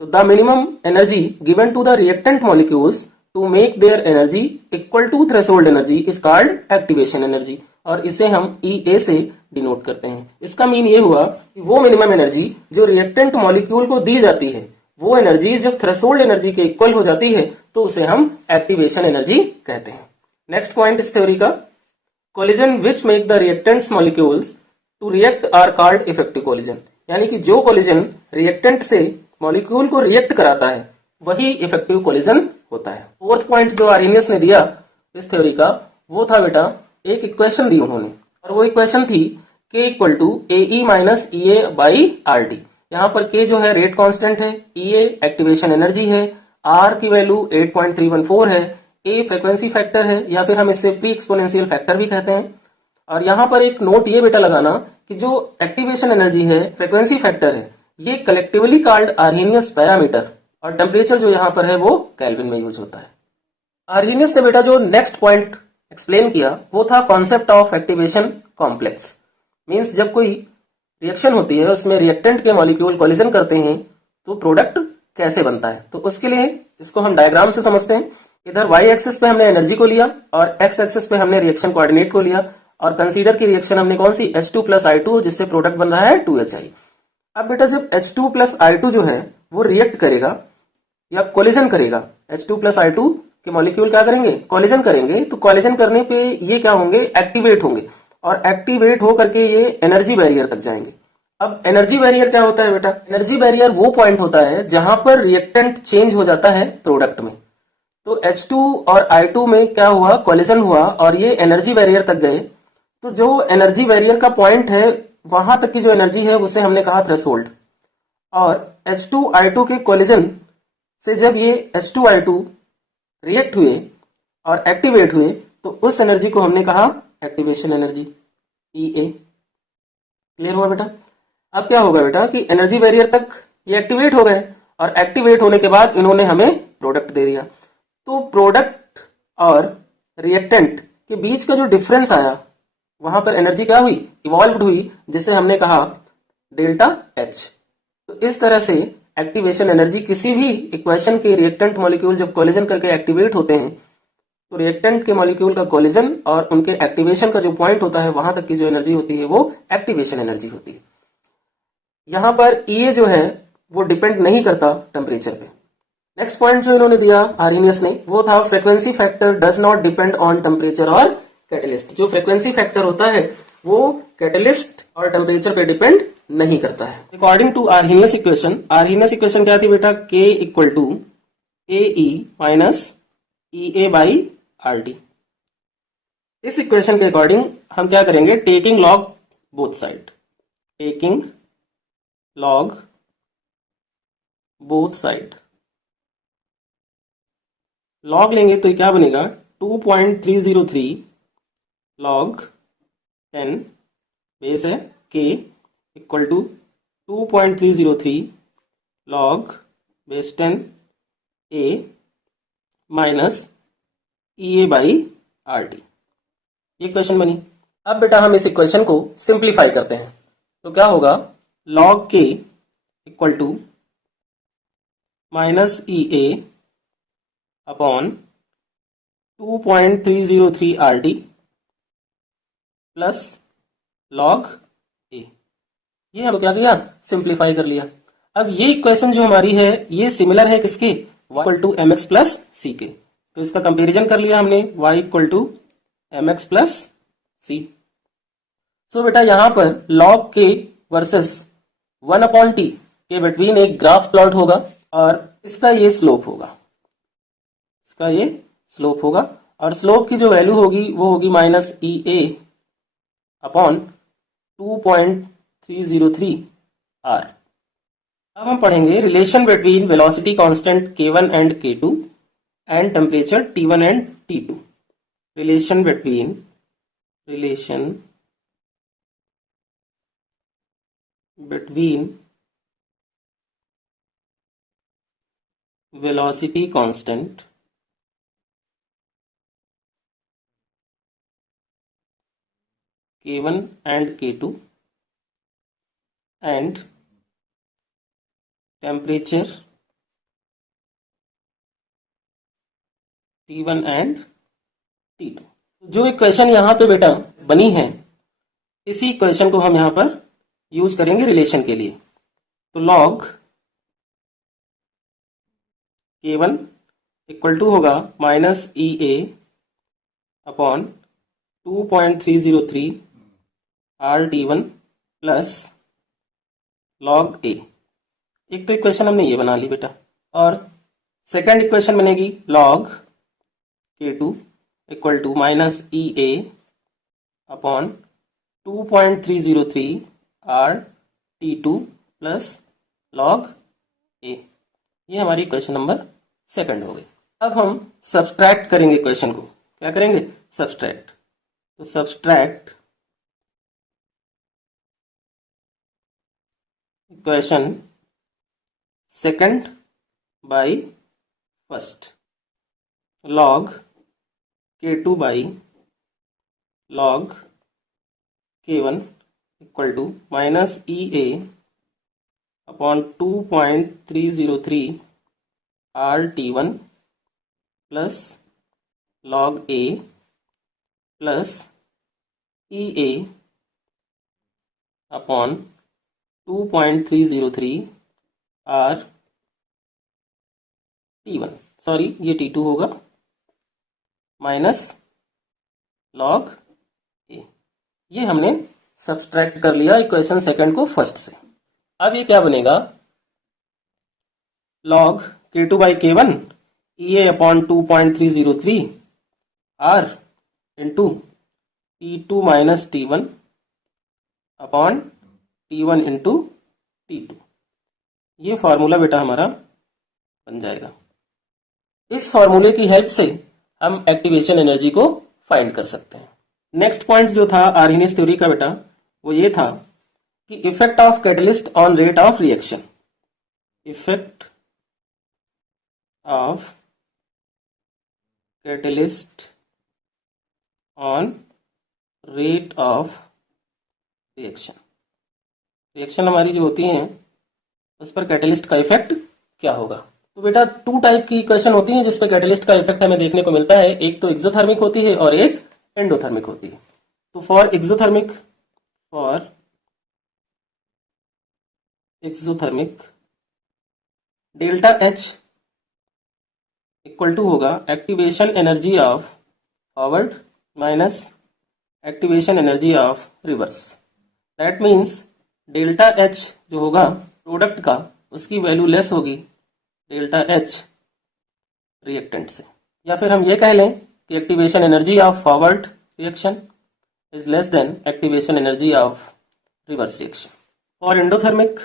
तो the minimum energy given to the reactant molecules to make their energy equal to threshold energy is called activation energy, और इसे हम EA से डिनोट करते हैं। इसका मीन ये हुआ कि वो मिनिमम एनर्जी जो रिएक्टेंट मॉलिक्यूल को दी जाती है, वो एनर्जी जब थ्रेशोल्ड एनर्जी के इक्वल हो जाती है तो उसे हम एक्टिवेशन एनर्जी कहते हैं। नेक्स्ट पॉइंट इस थ्योरी का, collision which make the reactants molecules to react are called effective collision, यानी कि जो कोलिजन रिएक्टेंट से मॉलिक्यूल को रिएक्ट कराता है वही इफेक्टिव कोलिजन होता है। फोर्थ पॉइंट जो आर्हीनियस ने दिया इस थ्योरी का, वो था बेटा एक इक्वेशन दी उन्होंने, और वो इक्वेशन थी K equal to AE minus EA by RT। यहाँ पर K जो है रेट कांस्टेंट है, EA एक्टिवेशन एनर्जी है, R की वैल्यू 8.314 है, A फ्रीक्वेंसी फैक्टर है या फिर हम इसे प्री एक्सपोनेंशियल फैक्टर भी कहते हैं। और यहाँ पर एक नोट ये बेटा लगाना कि जो एक्टिवेशन एनर्जी है, फ्रीक्वेंसी फैक्टर है, ये कलेक्टिवली कॉल्ड आर्हीनियस पैरामीटर, और टेम्परेचर जो यहाँ पर है वो केल्विन में यूज होता है। आर्हीनियस ने बेटा जो नेक्स्ट पॉइंट एक्सप्लेन किया वो था concept of activation complex. Means जब कोई रिएक्शन होती है उसमें रिएक्टेंट के मॉलिक्यूल कोलिजन करते हैं तो प्रोडक्ट कैसे बनता है। तो उसके लिए इसको हम डायग्राम से समझते हैं। इधर y एक्सिस पे हमने एनर्जी को लिया और x एक्सिस पे हमने रिएक्शन कोऑर्डिनेट को लिया, और कंसीडर की रिएक्शन हमने कौन सी, H2 प्लस I2, जिससे प्रोडक्ट बन रहा है 2HI। अब बेटा जब H2 प्लस I2 जो है वो रिएक्ट करेगा या कोलिजन करेगा, H2 प्लस I2 के मॉलिक्यूल क्या करेंगे, कॉलिजन करेंगे, तो कॉलिजन करने पे ये क्या होंगे, एक्टिवेट होंगे, और एक्टिवेट हो करके ये एनर्जी बैरियर तक जाएंगे। अब एनर्जी बैरियर क्या होता है बेटा, एनर्जी बैरियर वो पॉइंट होता है जहां पर रिएक्टेंट चेंज हो जाता है प्रोडक्ट में। तो H2 और I2 में क्या हुआ, कॉलिजन हुआ और ये एनर्जी बैरियर तक गए। तो जो एनर्जी बैरियर का पॉइंट है वहां तक की जो एनर्जी है उसे हमने कहा थ्रेशोल्ड। और H2I2 के कॉलिजन से जब ये H2I2 रिएक्ट हुए और एक्टिवेट हुए तो उस एनर्जी को हमने कहा एक्टिवेशन एनर्जी, EA। क्लियर हुआ बेटा। अब क्या होगा बेटा कि एनर्जी बैरियर तक ये एक्टिवेट हो गए और एक्टिवेट होने के बाद इन्होंने हमें प्रोडक्ट दे दिया। तो प्रोडक्ट और रिएक्टेंट के बीच का जो डिफरेंस आया वहां पर एनर्जी क्या हुई, इवॉल्व हुई, जिसे हमने कहा डेल्टा H। तो इस तरह से एक्टिवेशन एनर्जी किसी भी इक्वेशन के रिएक्टेंट मॉलिक्यूल जब कोलिजन करके एक्टिवेट होते हैं तो रिएक्टेंट के मॉलिक्यूल का कोलिजन और उनके एक्टिवेशन का जो पॉइंट होता है वहां तक की जो एनर्जी होती है वो एक्टिवेशन एनर्जी होती है। यहां पर EA जो है वो डिपेंड नहीं करता टेम्परेचर पे। नेक्स्ट पॉइंट जो इन्होंने दिया आर्हेनियस ने वो था frequency factor does not depend on temperature और कैटलिस्ट। जो फ्रीक्वेंसी फैक्टर होता है वो कैटलिस्ट और टेम्परेचर पे डिपेंड नहीं करता है। अकॉर्डिंग टू आर्हेनियस इक्वेशन क्या थी बेटा, K equal to AE minus EA by RT। इस इक्वेशन के अकॉर्डिंग हम क्या करेंगे, taking log both side, taking log both side, log लेंगे तो क्या बनेगा 2.303 लॉग 10 बेस है K equal to 2.303 log base 10 A minus EA by RT। ये इक्वेशन बनी। अब बेटा हम इस इक्वेशन को सिंप्लीफाई करते हैं तो क्या होगा, log K equal to minus EA upon 2.303 RT plus log A। ये हम क्या किया, सिंप्लीफाई कर लिया। अब ये इक्वेशन जो हमारी है ये सिमिलर है किसके, y equal to mx plus C के। तो इसका कंपैरिजन कर लिया हमने, y equal to mx plus C. So बेटा यहां पर log K versus 1 upon T के बिटवीन एक ग्राफ प्लॉट होगा और इसका ये स्लोप होगा, इसका ये स्लोप होगा और स्लोप की जो वैल्यू होगी वो होगी माइनस EA अपॉन 2.303 R। अब हम पढ़ेंगे relation between velocity constant K1 and K2 and temperature T1 and T2। Relation between velocity constant K1 and K2 and temperature T1 and T2। जो इक्वेशन यहाँ पे बेटा बनी है इसी इक्वेशन को हम यहाँ पर यूज करेंगे रिलेशन के लिए। तो लॉग K1 इक्वल टू होगा minus EA upon 2.303 RT1 plus log A। एक तो इक्वेशन हमने ये बना ली बेटा और सेकंड इक्वेशन बनेगी log K2 equal to minus EA upon 2.303 RT2 plus log A। ये हमारी इक्वेशन नंबर सेकंड हो गई। अब हम सब्सट्रैक्ट करेंगे इक्वेशन को। क्या करेंगे, सब्सट्रैक्ट। तो subtract equation second by first, log K2 by log K1 equal to minus EA upon 2.303 RT1 plus log A plus EA upon 2.303 RT1, sorry ये T2 होगा माइनस लॉग ए। ये हमने सब्सट्रैक्ट कर लिया इक्वेशन सेकंड को फर्स्ट से। अब ये क्या बनेगा, log K2 by K1 EA upon 2.303 R into T2 minus T1 upon T1 into T2। ये फॉर्मूला बेटा हमारा बन जाएगा। इस फॉर्मूले की हेल्प से हम एक्टिवेशन एनर्जी को फाइंड कर सकते हैं। नेक्स्ट पॉइंट जो था आर्हेनियस थ्योरी का बेटा, वो ये था कि effect of catalyst on rate of reaction. Effect of catalyst on rate of reaction. Reaction हमारी जो होती हैं उस पर कैटलिस्ट का इफेक्ट क्या होगा। तो बेटा टू टाइप की इक्वेशन होती है जिसपे कैटलिस्ट का इफेक्ट हमें देखने को मिलता है, एक तो एक्सोथर्मिक होती है और एक एंडोथर्मिक होती है। तो for exothermic delta H equal to होगा activation energy of forward minus activation energy of reverse. That means delta H जो होगा प्रोडक्ट का, उसकी वैल्यू लेस होगी डेल्टा एच रिएक्टेंट से। या फिर हम ये कह लें कि activation energy of forward reaction is less than activation energy of reverse reaction. और एंडोथर्मिक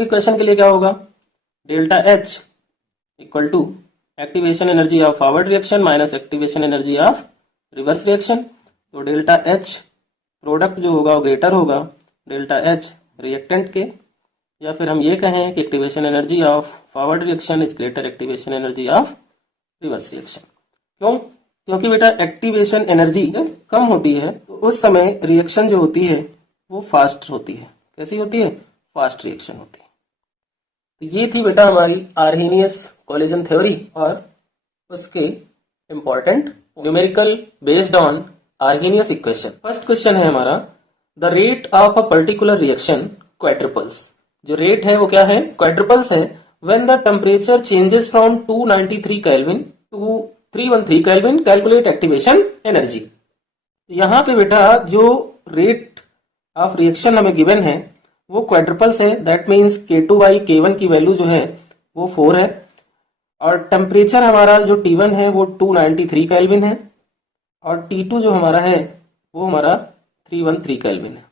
इक्वेशन के लिए क्या होगा, delta H equal to activation energy of forward reaction minus activation energy of reverse reaction. तो डेल्टा एच प्रोडक्ट जो होगा वो ग्रेटर होगा डेल्टा एच रिएक्टेंट के। या फिर हम ये कहें कि activation energy of forward reaction is greater activation energy of reverse reaction. क्यों? क्योंकि बेटा एक्टिवेशन एनर्जी कम होती है तो उस समय रिएक्शन जो होती है वो फास्ट होती है। कैसी होती है? फास्ट रिएक्शन होती है। तो ये थी बेटा हमारी आर्हेनियस कोलिजन थ्योरी और उसके important numerical based on Arrhenius equation. First question है हमारा, the rate of a particular reaction quadruples. जो रेट है वो क्या है? क्वाड्रुपल्स है। When the temperature changes from 293 Kelvin to 313 Kelvin calculate activation energy. यहाँ पे बेटा जो रेट ऑफ रिएक्शन हमें गिवन है वो क्वाड्रुपल्स है। That means K2 by K1 की वैल्यू जो है वो 4 है और टेम्परेचर हमारा जो T1 है वो 293 केल्विन है और T2 जो हमारा है वो हमारा 313 केल्विन है।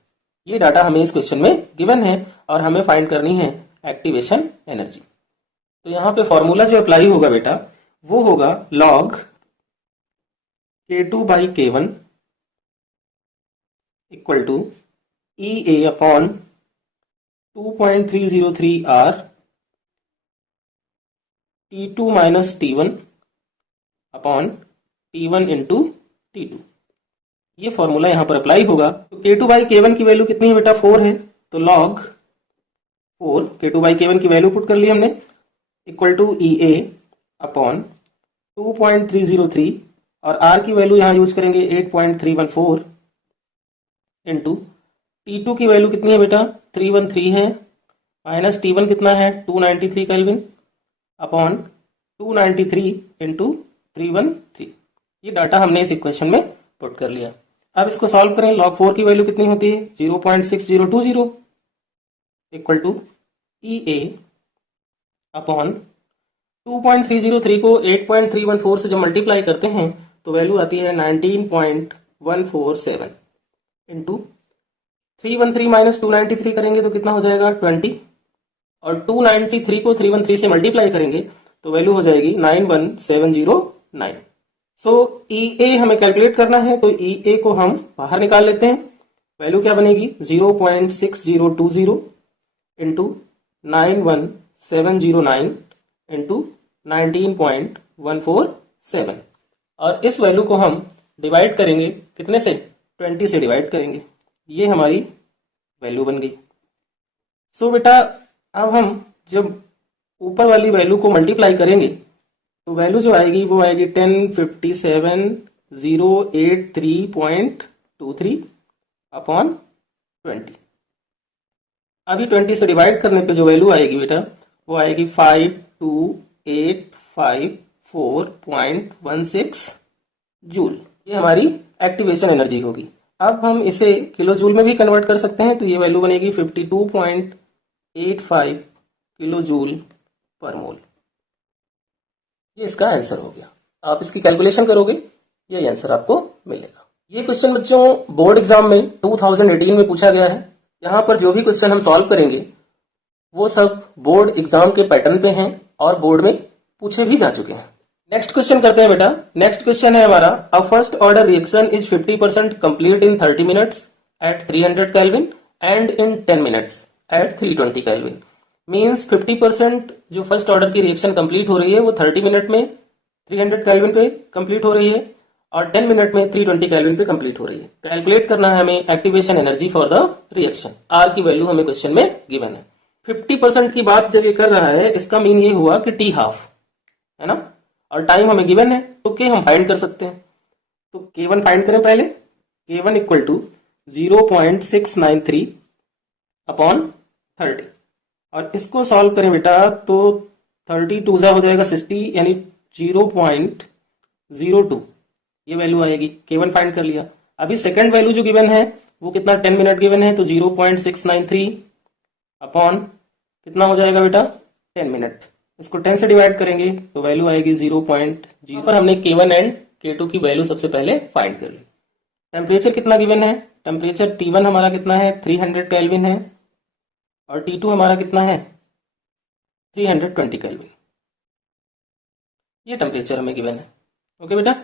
ये डाटा हमें इस क्वेश्चन में गिवन है और हमें फाइंड करनी है एक्टिवेशन एनर्जी। तो यहाँ पे फॉर्मूला जो अप्लाई होगा बेटा वो होगा log K2 by K1 equal to EA upon 2.303 R T2 minus T1 upon T1 into T2। ये फॉर्मूला यहां पर अप्लाई होगा। तो K2 by K1 की वैल्यू कितनी है बेटा? 4 है। तो log 4 K2 by K1 की वैल्यू पुट कर ली हमने इक्वल टू EA अपॉन 2.303 और R की वैल्यू यहां यूज करेंगे 8.314 इंटू T2 की वैल्यू कितनी है बेटा? 313 है माइनस T1 कितना है? 293 केल्विन अपॉन 293 इंटू 313। ये डाटा हमने इस इक्वेशन में पुट कर लिया। अब इसको सॉल्व करें। log 4 की वैल्यू कितनी होती है? 0.6020 इक्वल टू EA अपॉन 2.303 को 8.314 से जब मल्टीप्लाई करते हैं तो वैल्यू आती है 19.147 इंटू 313 माइनस 293 करेंगे तो कितना हो जाएगा? 20 और 293 को 313 से मल्टीप्लाई करेंगे तो वैल्यू हो जाएगी 91709। सो EA हमें कैलकुलेट करना है तो EA को हम बाहर निकाल लेते हैं। वैल्यू क्या बनेगी? 0.6020 इंटू 91709 इंटू 19.147 और इस वैल्यू को हम डिवाइड करेंगे कितने से? 20 से डिवाइड करेंगे। ये हमारी वैल्यू बन गई। सो बेटा अब हम जब ऊपर वाली वैल्यू को मल्टीप्लाई करेंगे तो वैल्यू जो आएगी वो आएगी 1057,083.23 अपॉन 20। अभी 20 से डिवाइड करने पे जो वैल्यू आएगी बेटा वो आएगी 52854.16 जूल। ये हमारी एक्टिवेशन एनर्जी होगी। अब हम इसे किलो जूल में भी कन्वर्ट कर सकते हैं, तो ये वैल्यू बनेगी 52.85 किलो जूल पर मोल। ये इसका आंसर हो गया। आप इसकी कैलकुलेशन करोगे, यही आंसर आपको मिलेगा। ये क्वेश्चन बच्चों बोर्ड एग्जाम में 2018 में पूछा गया है। यहाँ पर जो भी क्वेश्चन हम सॉल्व करेंगे वो सब बोर्ड एग्जाम के पैटर्न पे हैं और बोर्ड में पूछे भी जा चुके हैं। नेक्स्ट क्वेश्चन करते हैं बेटा। नेक्स्ट क्वेश्चन है हमारा, a first order reaction is 50% complete in 30 minutes at 300 kelvin and in 10 minutes at 320 kelvin. Means 50% जो फर्स्ट ऑर्डर की रिएक्शन कंप्लीट हो रही है वो 30 मिनट में 300 केल्विन पे कंप्लीट हो रही है और 10 मिनट में 320 केल्विन पे कंप्लीट हो रही है। कैलकुलेट करना है हमें activation energy for the reaction. R की वैल्यू हमें क्वेश्चन में गिवन है। 50% की बात जब ये कर रहा है, इसका मीन ये हुआ कि टी हाफ है ना, और टाइम हमें गिवन है, तो के हम फाइंड कर सकते हैं। तो K1 फाइंड करें पहले। K1 इक्वल टू 0.693 अपॉन 30 और इसको सॉल्व करें बेटा तो 32 हो जाएगा 60 यानी 0.02 ये वैल्यू आएगी। K1 फाइंड कर लिया। अभी सेकंड वैल्यू जो गिवन है वो कितना 10 मिनट गिवन है, तो 0.693 अपॉन कितना हो जाएगा बेटा 10 मिनट। इसको 10 से डिवाइड करेंगे तो वैल्यू आएगी 0.0 पर हमने K1 एंड K2 की वैल्यू सबसे पहले फाइंड कर ली। टेम्परेचर कितना गिवन है, टेम्परेचर T1 हमारा कितना है 300 केल्विन है और T2 हमारा कितना है 320 केल्विन। ये टेम्परेचर हमें गिवन है। ओके बेटा।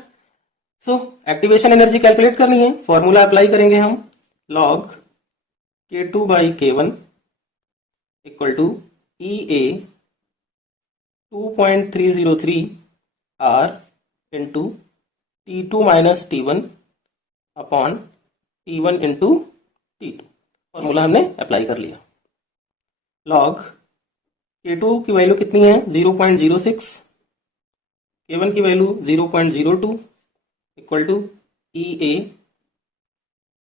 सो एक्टिवेशन एनर्जी कैलकुलेट करनी है। फॉर्मूला अप्लाई करेंगे हम, log K2 by K1 equal to EA 2.303 R into T2 minus T1 upon T1 into T2। Formula हमने अप्लाई कर लिया। लॉग K2 की वैल्यू कितनी है 0.06, K1 की value 0.02 equal to EA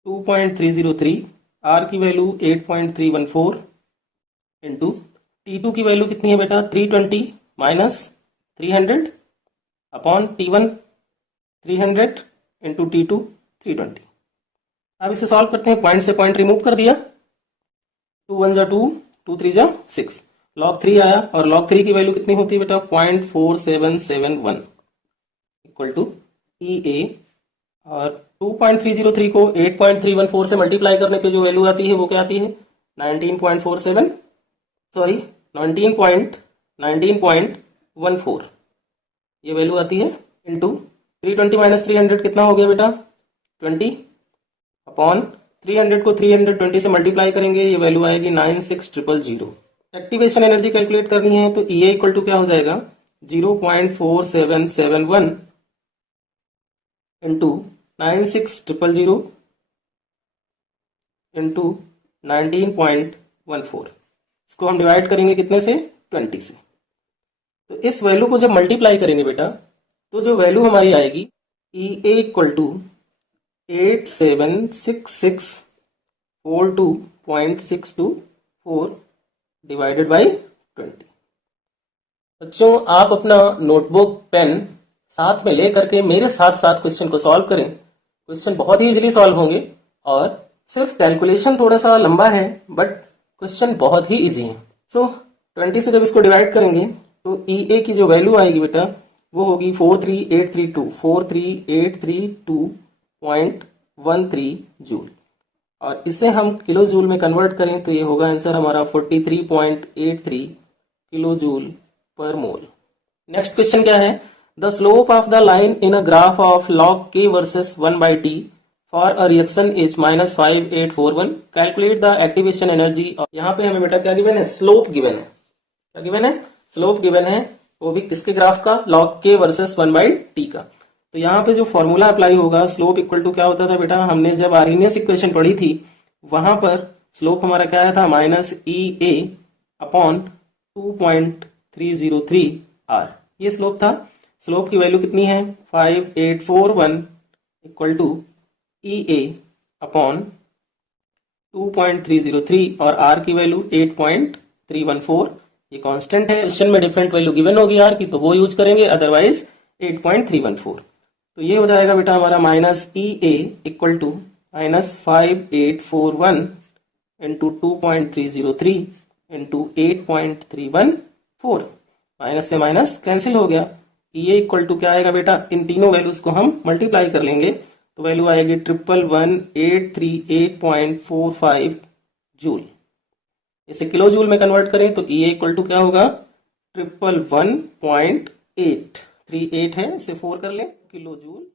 2.303, R की वैल्यू 8.314 इंटू T2 की वैल्यू कितनी है बेटा 320 minus 300 upon T1 300 into T2 320। अब इसे सॉल्व करते हैं। पॉइंट से पॉइंट रिमूव कर दिया, 2 1 जा 2, 2 3 जा 6, लॉग 3 आया और लॉग 3 की वैल्यू कितनी होती है बेटा 0.4771 इक्वल टू EA और 2.303 को 8.314 से मल्टीप्लाई करने पे जो वैल्यू आती है वो क्या आती है 19.14 ये वैल्यू आती है इंटू 320 माइनस 300 कितना हो गया बेटा 20 अपॉन 300 को 320 से मल्टीप्लाई करेंगे ये वैल्यू आएगी 96000। एक्टिवेशन एनर्जी कैलकुलेट करनी है तो EA इक्वल टू क्या हो जाएगा 0.4771 इंटू 96000 इंटू 19.14। इसको हम डिवाइड करेंगे कितने से 20 से। तो इस वैल्यू को जब मल्टीप्लाई करेंगे बेटा तो जो वैल्यू हमारी आएगी EA equal to 876642.624 divided by 20। बच्चों आप अपना नोटबुक पेन साथ में ले करके मेरे साथ साथ क्वेश्चन को सॉल्व करें। क्वेश्चन बहुत ही इजीली सॉल्व होंगे और सिर्फ कैलकुलेशन थोड़ा सा लंबा है बट क्वेश्चन बहुत ही इजी है। सो 20 से जब इसको डिवाइड करेंगे तो EA की जो वैल्यू आएगी बेटा वो होगी 43832.13 जूल और इसे हम किलो जूल में कन्वर्ट करें तो ये होगा आंसर हमारा 43.83 किलो जूल पर मोल। नेक्स्ट क्वेश्चन क्या है, the slope of the line in a graph of log k versus 1/t for a reaction is -5841। Calculate the activation energy. यहाँ पे हमें बेटा क्या गिवन है स्लोप गिवन है। क्या गिवन है स्लोप गिवन है, वो भी किसके ग्राफ का log k वर्सेस 1/t का। तो यहाँ पे जो फॉर्मूला अप्लाई होगा स्लोप इक्वल टू क्या होता था बेटा, हमने जब आर्हीनियस इक्वेशन पढ़ी थी वहां पर स्लोप हमारा क्या आया था -EA अपॉन 2.303 R। ये स्लोप था। स्लोप की वैल्यू कितनी है 5841 इक्वल टू EA अपॉन 2.303 और R की वैल्यू 8.314 ये कांस्टेंट है, क्वेश्चन में डिफरेंट वैल्यू गिवन होगी आर की तो वो यूज करेंगे, अदरवाइज 8.314। तो ये हो जाएगा बेटा हमारा minus E A equal to minus 5841 into 2.303 into 8.314। Minus से माइनस कैंसिल हो गया। ई ए इक्वल टू क्या आएगा बेटा, इन तीनों वैल्यूज को हम मल्टीप्लाई कर लेंगे तो वैल्यू आएगी 111,838.45 जूल। इसे किलो जूल में कन्वर्ट करें तो ई ए इक्वल टू क्या होगा, 111.838 है, इसे 4 कर लें किलो जूल